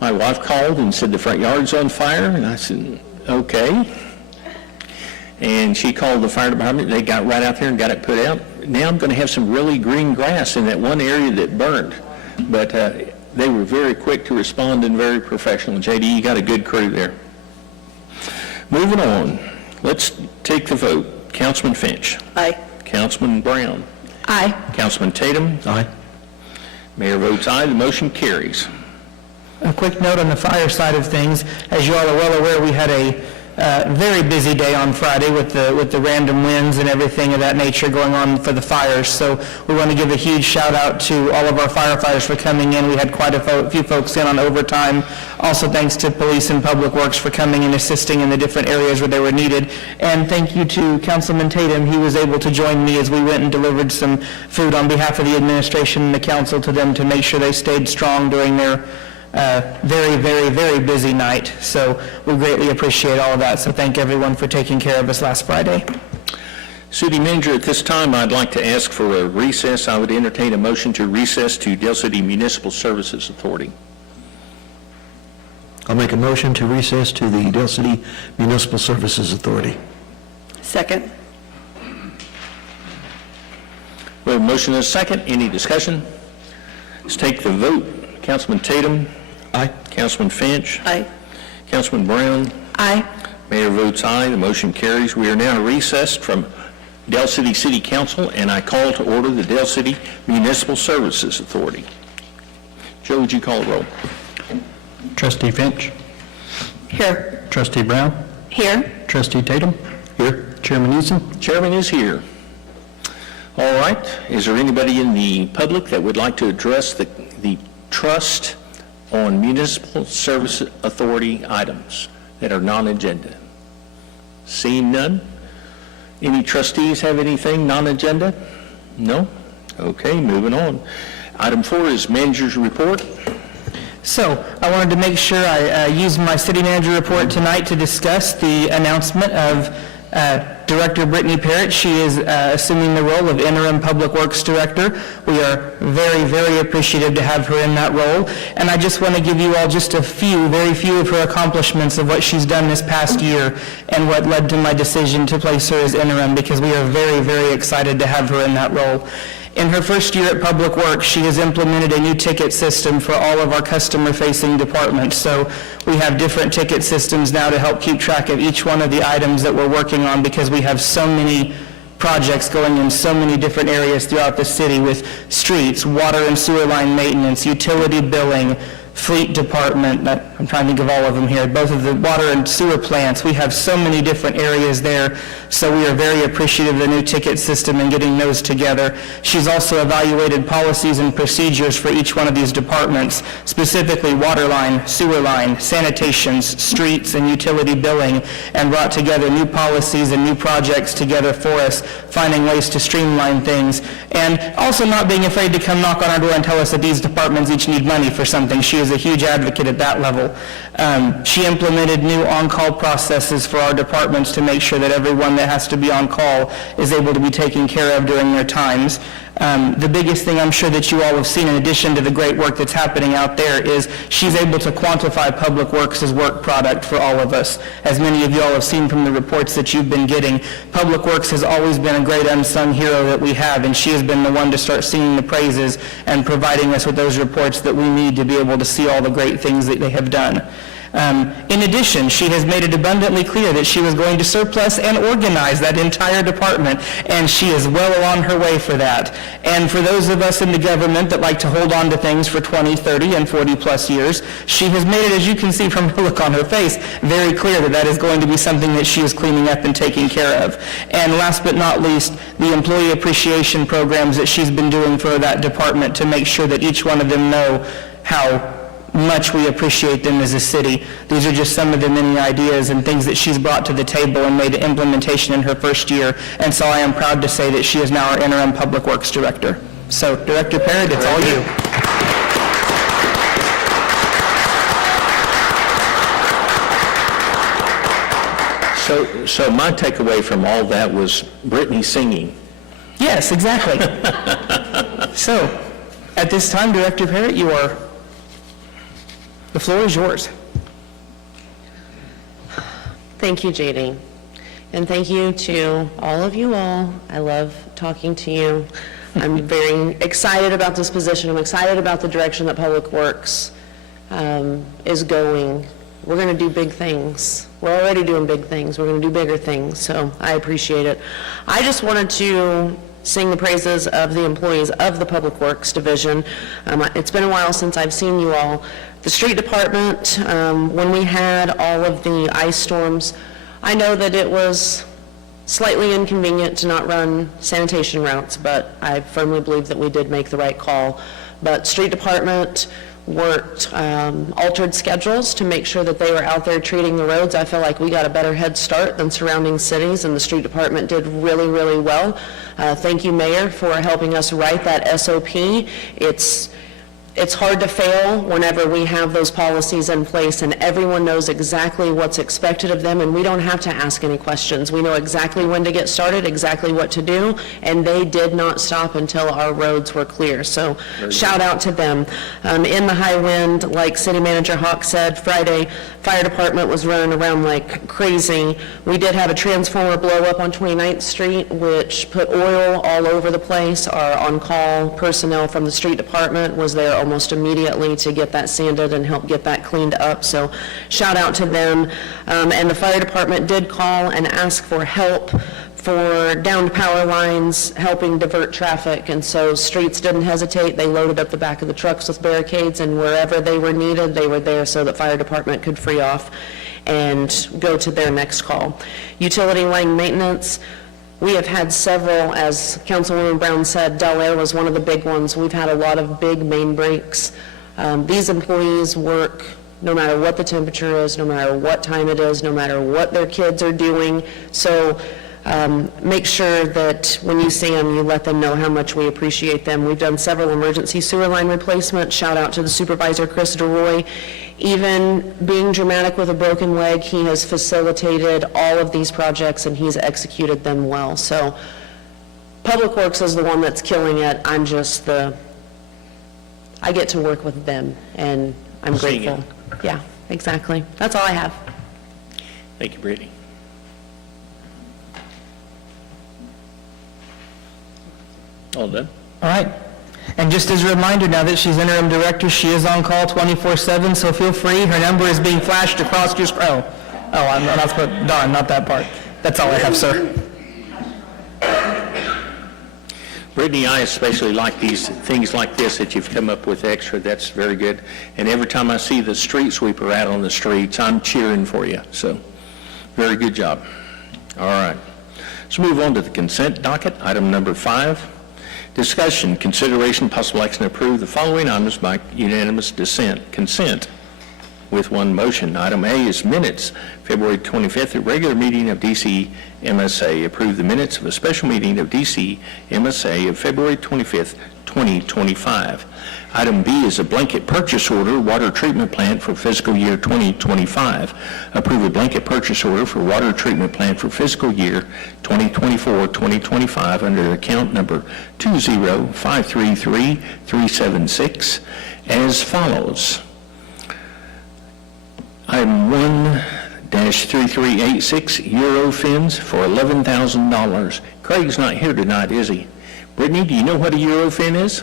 My wife called and said the front yard's on fire, and I said, okay. And she called the fire department. They got right out there and got it put out. Now I'm going to have some really green grass in that one area that burned. But they were very quick to respond and very professional. JD, you got a good crew there. Moving on, let's take the vote. Councilman Finch. Aye. Councilman Brown. Aye. Councilman Tatum. Aye. Mayor votes aye. The motion carries. A quick note on the fire side of things. As you all are well aware, we had a very busy day on Friday with the random winds and everything of that nature going on for the fires. So we want to give a huge shout out to all of our firefighters for coming in. We had quite a few folks in on overtime. Also thanks to Police and Public Works for coming and assisting in the different areas where they were needed. And thank you to Councilman Tatum. He was able to join me as we went and delivered some food on behalf of the administration and the council to them to make sure they stayed strong during their very, very, very busy night. So we greatly appreciate all of that. So thank everyone for taking care of us last Friday. City Manager, at this time, I'd like to ask for a recess. I would entertain a motion to recess to Dale City Municipal Services Authority. I'll make a motion to recess to the Dale City Municipal Services Authority. Second. We have a motion and a second. Any discussion? Let's take the vote. Councilman Tatum. Aye. Councilman Finch. Aye. Councilman Brown. Aye. Mayor votes aye. The motion carries. We are now recessed from Dale City City Council, and I call to order the Dale City Municipal Services Authority. Joe, would you call the roll? Trustee Finch. Here. Trustee Brown. Here. Trustee Tatum. Here. Chairman Eason. Chairman is here. All right. Is there anybody in the public that would like to address the trust on Municipal Service Authority items that are non-agenda? Seeing none? Any trustees have anything non-agenda? No? Okay, moving on. Item 4 is manager's report. So I wanted to make sure I used my city manager report tonight to discuss the announcement of Director Brittany Parrott. She is assuming the role of interim Public Works Director. We are very, very appreciative to have her in that role. And I just want to give you all just very few of her accomplishments of what she's done this past year and what led to my decision to place her as interim, because we are very, very excited to have her in that role. In her first year at Public Works, she has implemented a new ticket system for all of our customer-facing departments. So we have different ticket systems now to help keep track of each one of the items that we're working on, because we have so many projects going in so many different areas throughout the city with streets, water and sewer line maintenance, utility billing, fleet department, I'm trying to think of all of them here, both of the water and sewer plants. We have so many different areas there, so we are very appreciative of the new ticket system and getting those together. She's also evaluated policies and procedures for each one of these departments, specifically water line, sewer line, sanitations, streets, and utility billing, and brought together new policies and new projects together for us, finding ways to streamline things, and also not being afraid to come knock on our door and tell us that these departments each need money for something. She is a huge advocate at that level. She implemented new on-call processes for our departments to make sure that everyone that has to be on call is able to be taken care of during their times. The biggest thing I'm sure that you all have seen, in addition to the great work that's happening out there, is she's able to quantify Public Works' work product for all of us. As many of you all have seen from the reports that you've been getting, Public Works has always been a great unsung hero that we have, and she has been the one to start singing the praises and providing us with those reports that we need to be able to see all the great things that they have done. In addition, she has made it abundantly clear that she was going to surplus and organize that entire department, and she is well on her way for that. And for those of us in the government that like to hold on to things for 20, 30, and 40-plus years, she has made it, as you can see from the look on her face, very clear that that is going to be something that she is cleaning up and taking care of. And last but not least, the employee appreciation programs that she's been doing for that department to make sure that each one of them know how much we appreciate them as a city. These are just some of the many ideas and things that she's brought to the table and made implementation in her first year. And so I am proud to say that she is now our interim Public Works Director. So, Director Parrott, it's all you. So my takeaway from all that was Brittany singing. Yes, exactly. So, at this time, Director Parrott, the floor is yours. Thank you, JD. And thank you to all of you all. I love talking to you. I'm very excited about this position. I'm excited about the direction that Public Works is going. We're going to do big things. We're already doing big things. We're going to do bigger things, so I appreciate it. I just wanted to sing the praises of the employees of the Public Works Division. It's been a while since I've seen you all. The street department, when we had all of the ice storms, I know that it was slightly inconvenient to not run sanitation routes, but I firmly believe that we did make the right call. But street department worked altered schedules to make sure that they were out there treating the roads. I feel like we got a better head start than surrounding cities, and the street department did really, really well. Thank you, Mayor, for helping us write that SOP. It's hard to fail whenever we have those policies in place and everyone knows exactly what's expected of them, and we don't have to ask any questions. We know exactly when to get started, exactly what to do, and they did not stop until our roads were clear. So shout out to them. In the high wind, like City Manager Hawk said, Friday, fire department was running around like crazy. We did have a transformer blow up on 29th Street, which put oil all over the place. Our on-call personnel from the street department was there almost immediately to get that sanded and help get that cleaned up. So shout out to them. And the fire department did call and ask for help for downed power lines, helping divert traffic. And so streets didn't hesitate. They loaded up the back of the trucks with barricades, and wherever they were needed, they were there so that fire department could free off and go to their next call. Utility line maintenance, we have had several, as Councilwoman Brown said, Del Air was one of the big ones. We've had a lot of big main breaks. These employees work no matter what the temperature is, no matter what time it is, no matter what their kids are doing. So make sure that when you see them, you let them know how much we appreciate them. We've done several emergency sewer line replacements. Shout out to the supervisor, Chris DeRoy. Even being dramatic with a broken leg, he has facilitated all of these projects and he's executed them well. So Public Works is the one that's killing it. I'm just I get to work with them and I'm grateful. Yeah, exactly. That's all I have. Thank you, Brittany. All done? All right. And just as a reminder, now that she's interim director, she is on call 24/7, so feel free. Her number is being flashed across your screen. I'm not supposed, darn, not that part. That's all I have, sir. Brittany, I especially like these, things like this that you've come up with extra. That's very good. And every time I see the street sweeper out on the streets, I'm cheering for you. So, very good job. All right. Let's move on to the consent docket. Item number 5. Discussion, consideration, possible action to approve the following items by unanimous consent with one motion. Item A is minutes, February 25th, the regular meeting of DC MSA. Approve the minutes of a special meeting of DC MSA of February 25th, 2025. Item B is a blanket purchase order, water treatment plant for fiscal year 2025. Approve a blanket purchase order for water treatment plant for fiscal year 2024-2025 under account number 2053376 as follows. Item 1-3386, Eurofins for $11,000. Craig's not here tonight, is he? Brittany, do you know what a Eurofin is?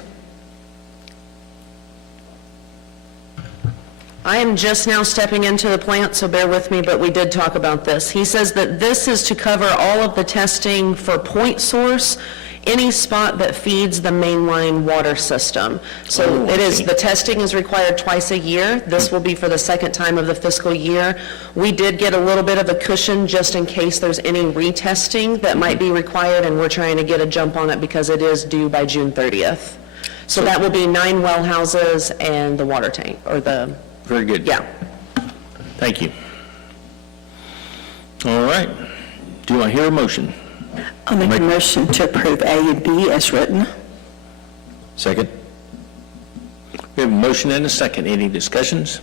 I am just now stepping into the plant, so bear with me, but we did talk about this. He says that this is to cover all of the testing for point source, any spot that feeds the mainline water system. So it is, the testing is required twice a year. This will be for the second time of the fiscal year. We did get a little bit of a cushion just in case there's any retesting that might be required, and we're trying to get a jump on it because it is due by June 30th. So that will be 9 well houses and the water tank, or the... Very good. Yeah. Thank you. All right. Do I hear a motion? I'll make a motion to approve A and B as written. Second? We have a motion and a second. Any discussions?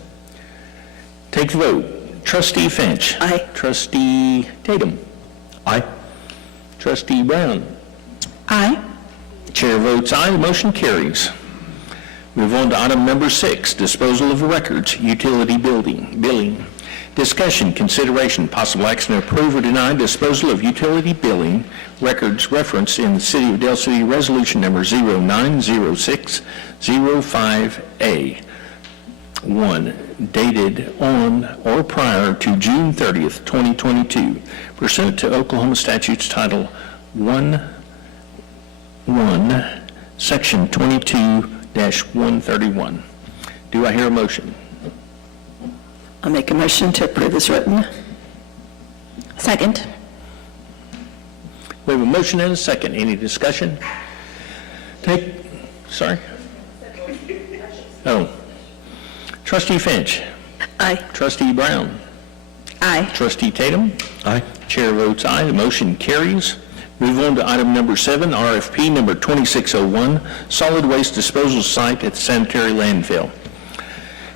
Take the vote. Trustee Finch. Aye. Trustee Tatum. Aye. Trustee Brown. Aye. Chair votes aye. The motion carries. Move on to item number 6, disposal of records, utility billing. Discussion, consideration, possible action to approve or deny disposal of utility billing records referenced in the City of Dale City Resolution Number 090605A. 1, dated on or prior to June 30th, 2022, pursuant to Oklahoma Statutes Title 1, Section 22-131. Do I hear a motion? I'll make a motion to approve as written. Second. We have a motion and a second. Any discussion? Sorry? Oh. Trustee Finch. Aye. Trustee Brown. Aye. Trustee Tatum. Aye. Chair votes aye. The motion carries. Move on to item number 7, RFP number 2601, solid waste disposal site at the sanitary landfill.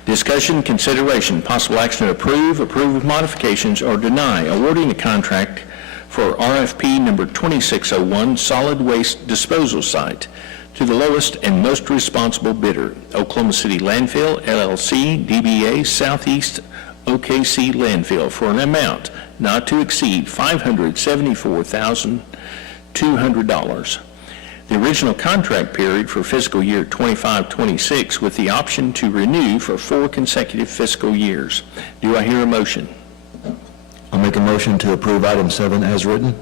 Discussion, consideration, possible action to approve with modifications, or deny awarding a contract for RFP number 2601, solid waste disposal site, to the lowest and most responsible bidder, Oklahoma City Landfill, LLC, DBA Southeast OKC Landfill, for an amount not to exceed $574,200. The original contract period for fiscal year 25-26 with the option to renew for 4 consecutive fiscal years. Do I hear a motion? I'll make a motion to approve item 7 as written.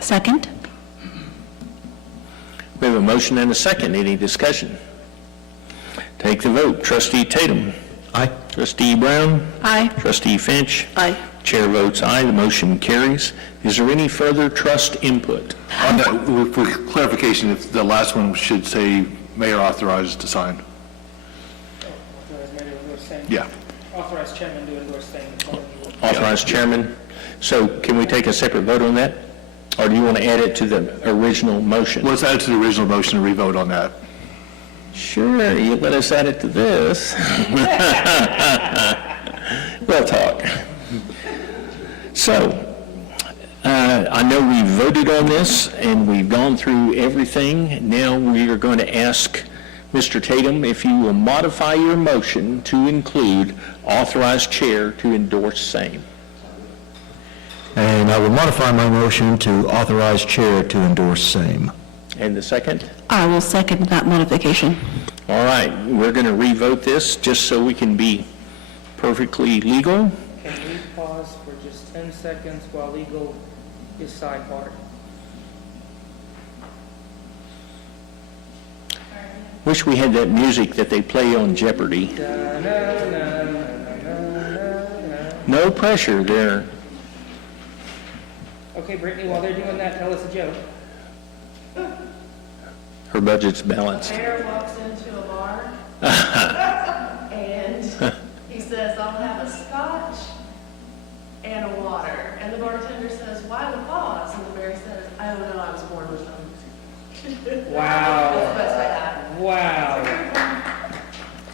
Second. We have a motion and a second. Any discussion? Take the vote. Trustee Tatum. Aye. Trustee Brown. Aye. Trustee Finch. Aye. Chair votes aye. The motion carries. Is there any further trust input? On that, for clarification, if the last one should say mayor authorized to sign. Yeah. Authorized chairman to endorse same. Authorized chairman. So can we take a separate vote on that? Or do you want to add it to the original motion? Let's add it to the original motion and re-vote on that. Sure, you let us add it to this. We'll talk. So, I know we voted on this and we've gone through everything. Now we are going to ask Mr. Tatum if you will modify your motion to include authorized chair to endorse same. And I will modify my motion to authorize chair to endorse same. And the second? I will second that modification. All right, we're going to re-vote this just so we can be perfectly legal. Can we pause for just 10 seconds while legal is sidebarred? Wish we had that music that they play on Jeopardy. No pressure there. Okay, Brittany, while they're doing that, tell us a joke. Her budget's balanced. Mayor walks into a bar, and he says, "I'll have a scotch and a water." And the bartender says, "Why the pause?" And the mayor says, "I don't know, I was born with them." Wow. That's the best I have. Wow.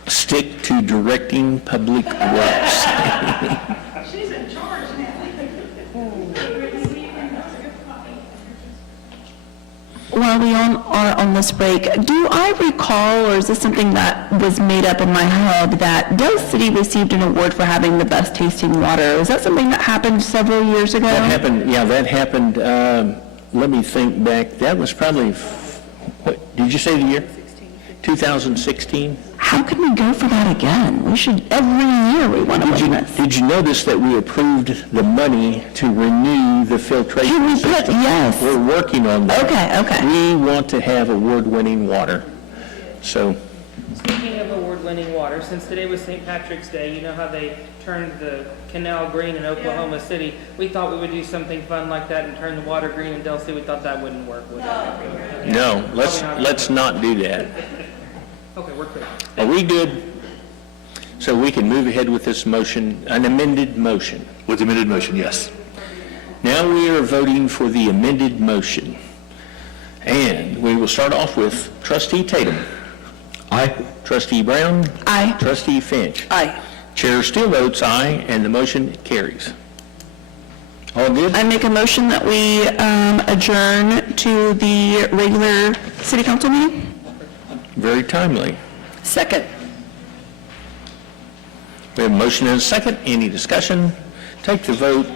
Stick to directing public works. She's in charge now. While we are on this break, do I recall, or is this something that was made up in my head, that Dell City received an award for having the best tasting water? Is that something that happened several years ago? That happened, let me think back, that was probably, what, did you say the year? 2016? How can we go for that again? We should, every year we want to win this. Did you notice that we approved the money to renew the filtration Can we system? put, yes. We're working on that. Okay. We want to have award-winning water. So, Speaking of award-winning water, since today was St. Patrick's Day, you know how they turned the canal green in Oklahoma City? We thought we would do something fun like that and turn the water green in Del City. We thought that wouldn't work, would it? no, let's not do that. Okay, we're clear. Are we good? So we can move ahead with this motion, an amended motion. With amended motion, yes. Now we are voting for the amended motion. And we will start off with Trustee Tatum. Aye. Trustee Brown. Aye. Trustee Finch. Aye. Chair still votes aye, and the motion carries. All good? I make a motion that we adjourn to the regular city council meeting? Very timely. Second. We have a motion and a second. Any discussion? Take the vote.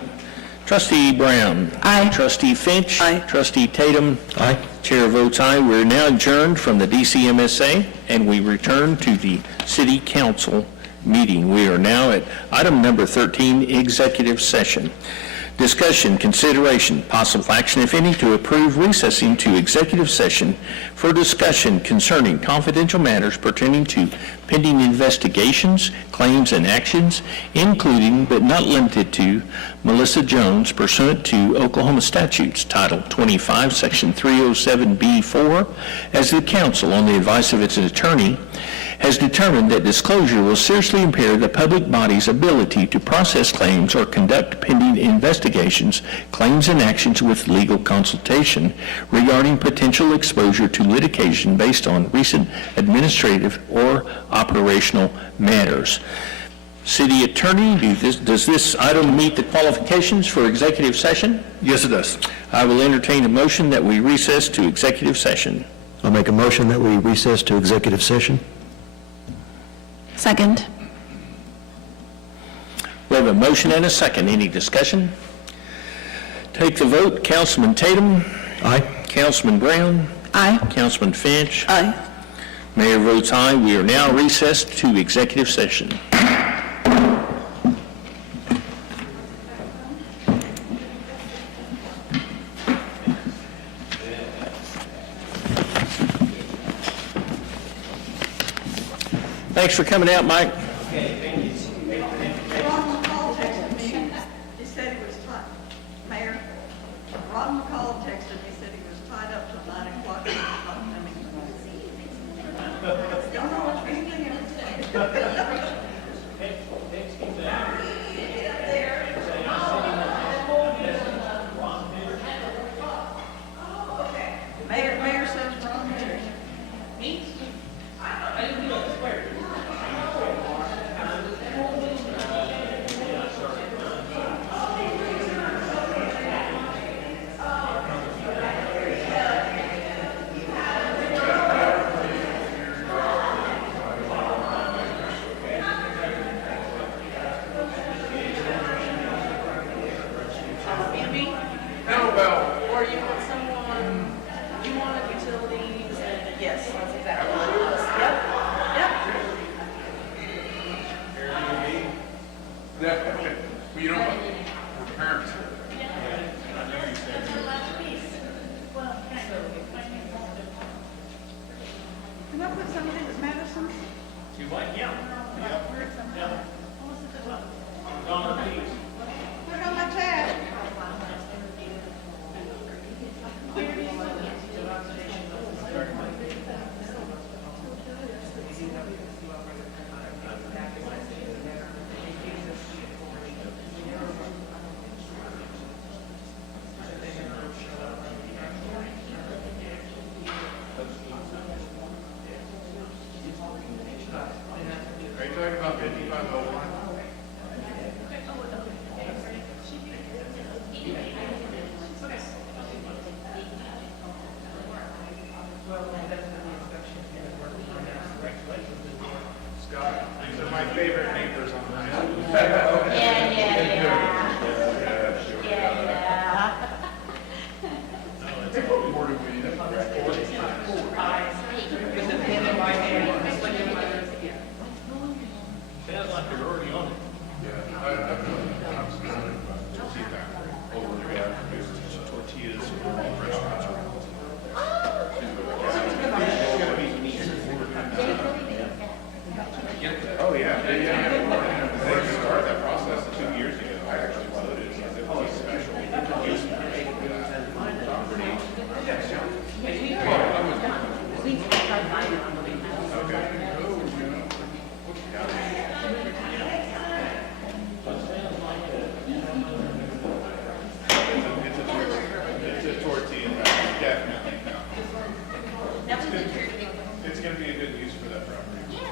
Trustee Brown. Aye. Trustee Finch. Aye. Trustee Tatum. Aye. Chair votes aye. We're now adjourned from the DCMSA, and we return to the city council meeting. We are now at item number 13, executive session. Discussion, consideration, possible action, if any, to approve recessing to executive session for discussion concerning confidential matters pertaining to pending investigations, claims, and actions, including but not limited to Melissa Jones pursuant to Oklahoma statutes, Title 25, Section 307B4, as the council, on the advice of its attorney, has determined that disclosure will seriously impair the public body's ability to process claims or conduct pending investigations, claims, and actions with legal consultation regarding potential exposure to litigation based on recent administrative or operational matters. City Attorney, does this item meet the qualifications for executive session? Yes, it does. I will entertain a motion that we recess to executive session. I'll make a motion that we recess to executive session. Second. We have a motion and a second. Any discussion? Take the vote. Councilman Tatum. Aye. Councilman Brown. Aye. Councilman Finch. Aye. Mayor votes aye. We are now recessed to executive session. Thanks for coming out, Mike. Ron McCall texted me, he said he was tied, Mayor, Ron McCall texted me, said he was tied up till 9 o'clock and he was not coming. Don't know what's anything ever said. Mayor says Ron Mayor. Me? I didn't do it. These are my favorite neighbors on the Oh, yeah. They started that process 2 years ago. I actually voted as a police special use property. It's a tortilla, definitely. It's going to be a good use for that property. Yeah.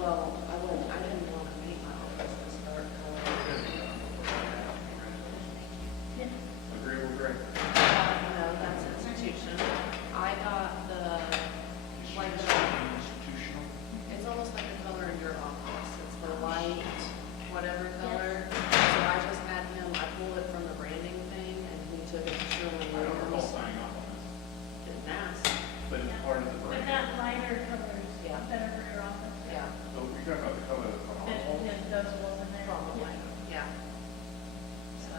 Well, I didn't want to make my office to start Agreeable, great. no, that's institution. I got the, like, it's almost like the color in your office. It's the light, whatever color. So I just had him, I pulled it from the branding thing, and he took it to Sherwin Williams. Sign off on Didn't ask. this, but it's part of the brand. Yeah. Yeah, So you're talking about the color of the probably, yeah. So,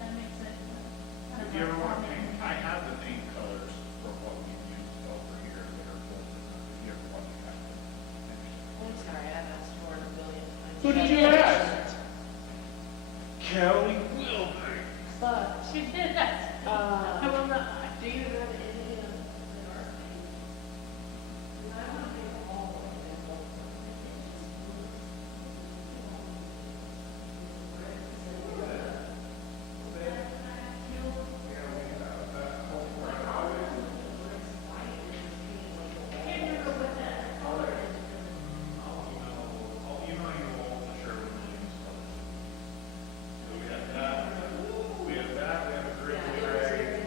If you ever want to paint, I have the paint colors for what we use over here that are both, if you ever want to have them. I'm sorry, I've asked for it a billion times. Who did you ask? Kelly Wilbur. But, she did that. Do you have any of the We have that, we have a green gray.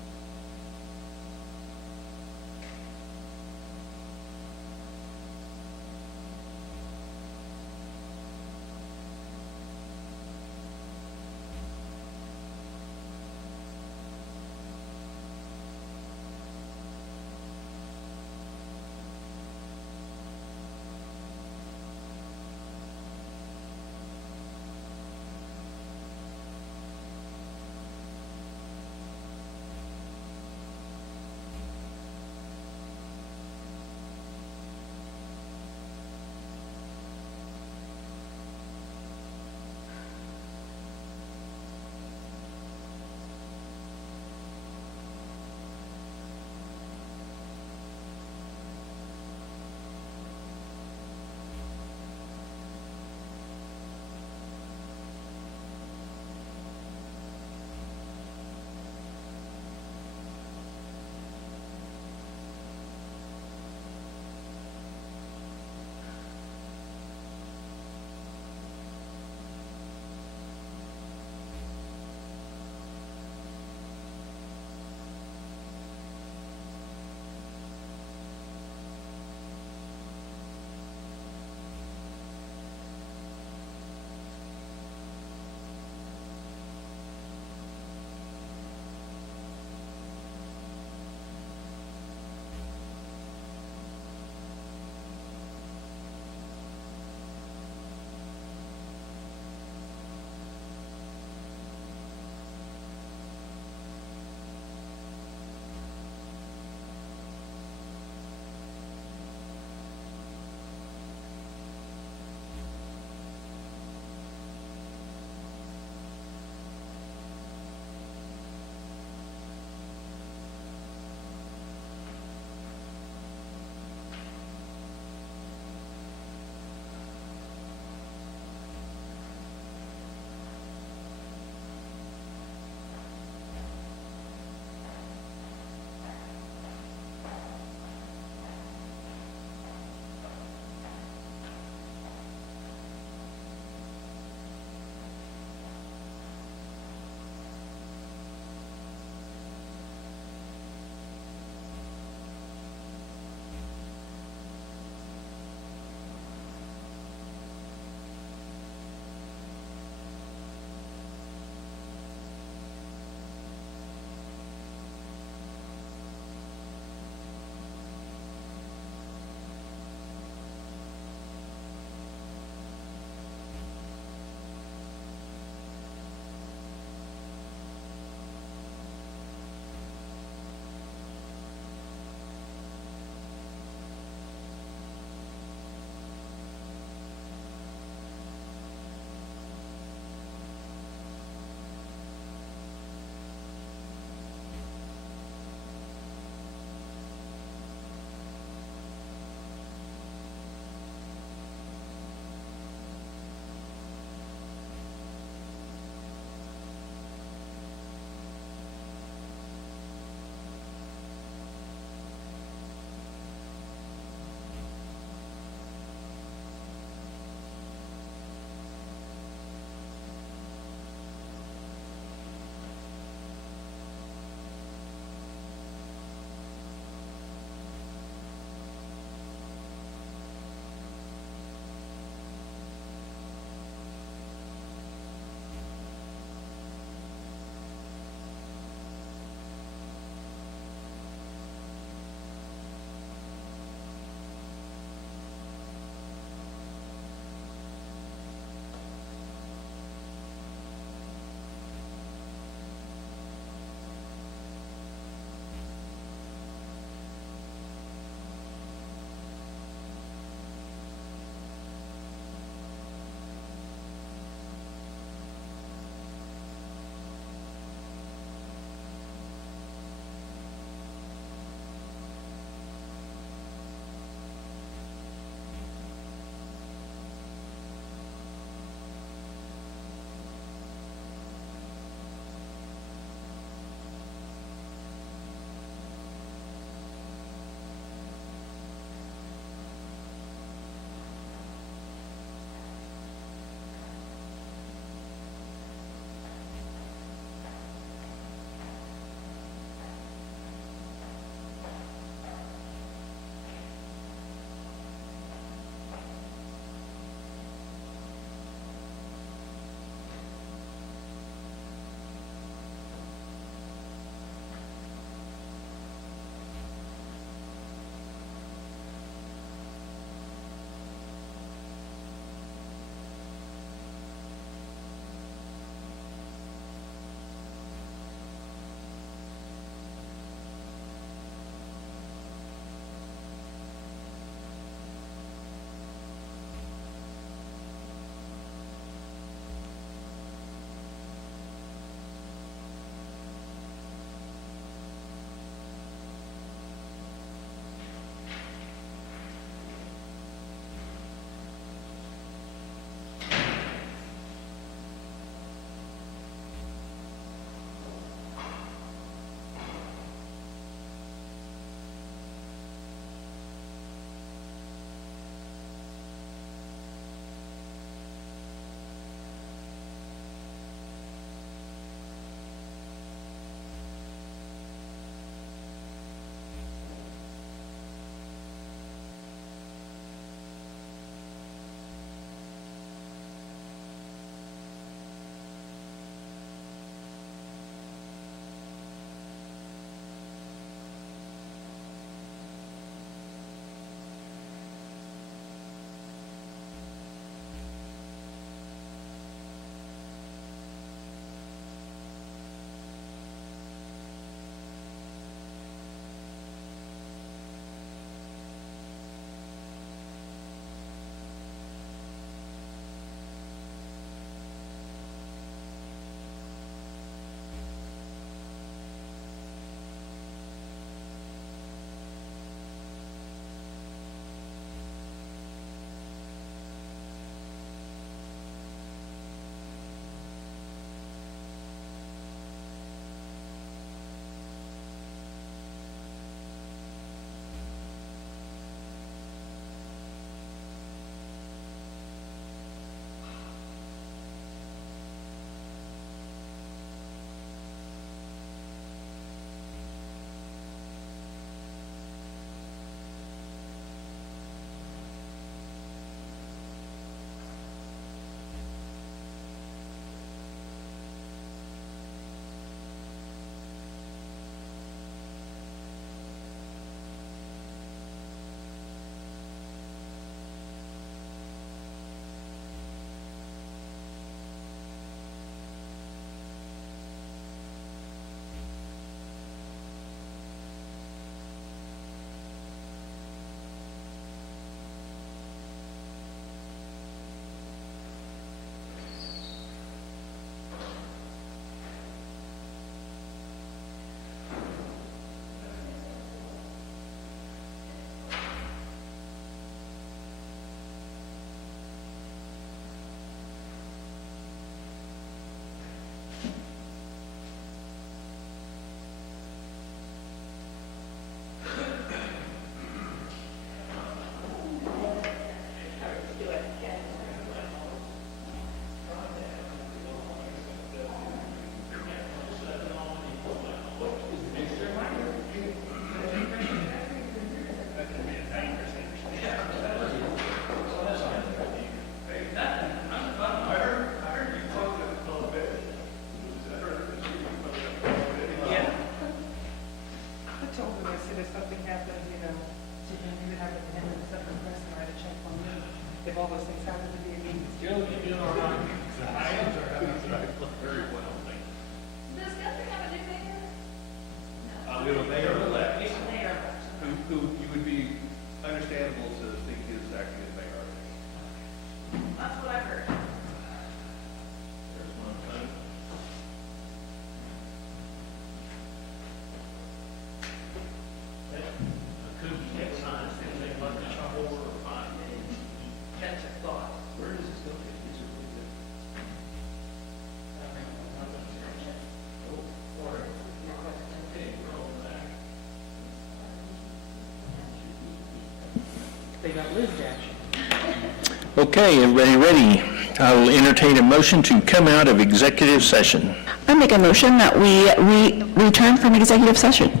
Okay, everybody ready? I will entertain a motion to come out of executive session. I make a motion that we return from executive session.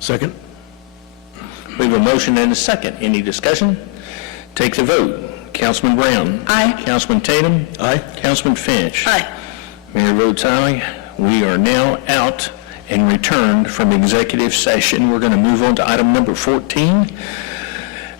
Second? We have a motion and a second. Any discussion? Take the vote. Councilman Brown? Aye. Councilman Tatum? Aye. Councilman Finch? Aye. Mayor votes aye. We are now out and returned from executive session. We're going to move on to item number 14.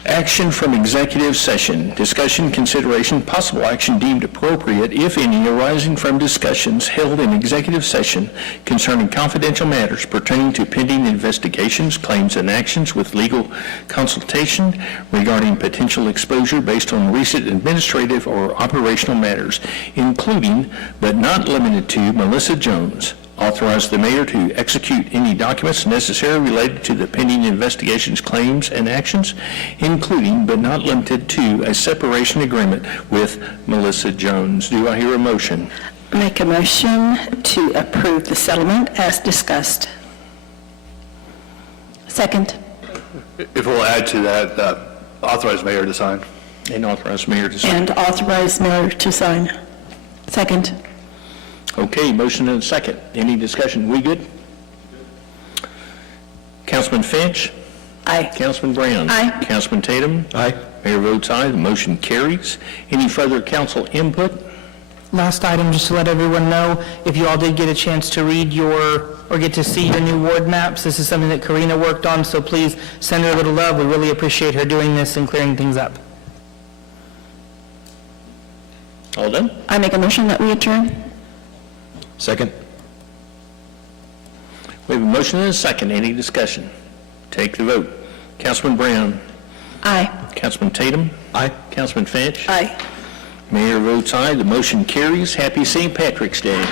Action from executive session. Discussion, consideration, possible action deemed appropriate, if any, arising from discussions held in executive session concerning confidential matters pertaining to pending investigations, claims, and actions with legal consultation regarding potential exposure based on recent administrative or operational matters, including but not limited to Melissa Jones. Authorize the mayor to execute any documents necessary related to the pending investigations, claims, and actions, including but not limited to a separation agreement with Melissa Jones. Do I hear a motion? Make a motion to approve the settlement as discussed. Second. If we'll add to that, authorize mayor to sign. And authorize mayor to sign. And authorize mayor to sign. Second. Okay, motion and a second. Any discussion? We good? Councilman Finch? Aye. Councilman Brown? Aye. Councilman Tatum? Aye. Mayor votes aye. The motion carries. Any further council input? Last item, just to let everyone know, if you all did get a chance to read or get to see your new ward maps, this is something that Karina worked on, so please send her a little love. We really appreciate her doing this and clearing things up. All done? I make a motion that we adjourn. Second? We have a motion and a second. Any discussion? Take the vote. Councilman Brown? Aye. Councilman Tatum? Aye. Councilman Finch? Aye. Mayor votes aye. The motion carries. Happy St. Patrick's Day.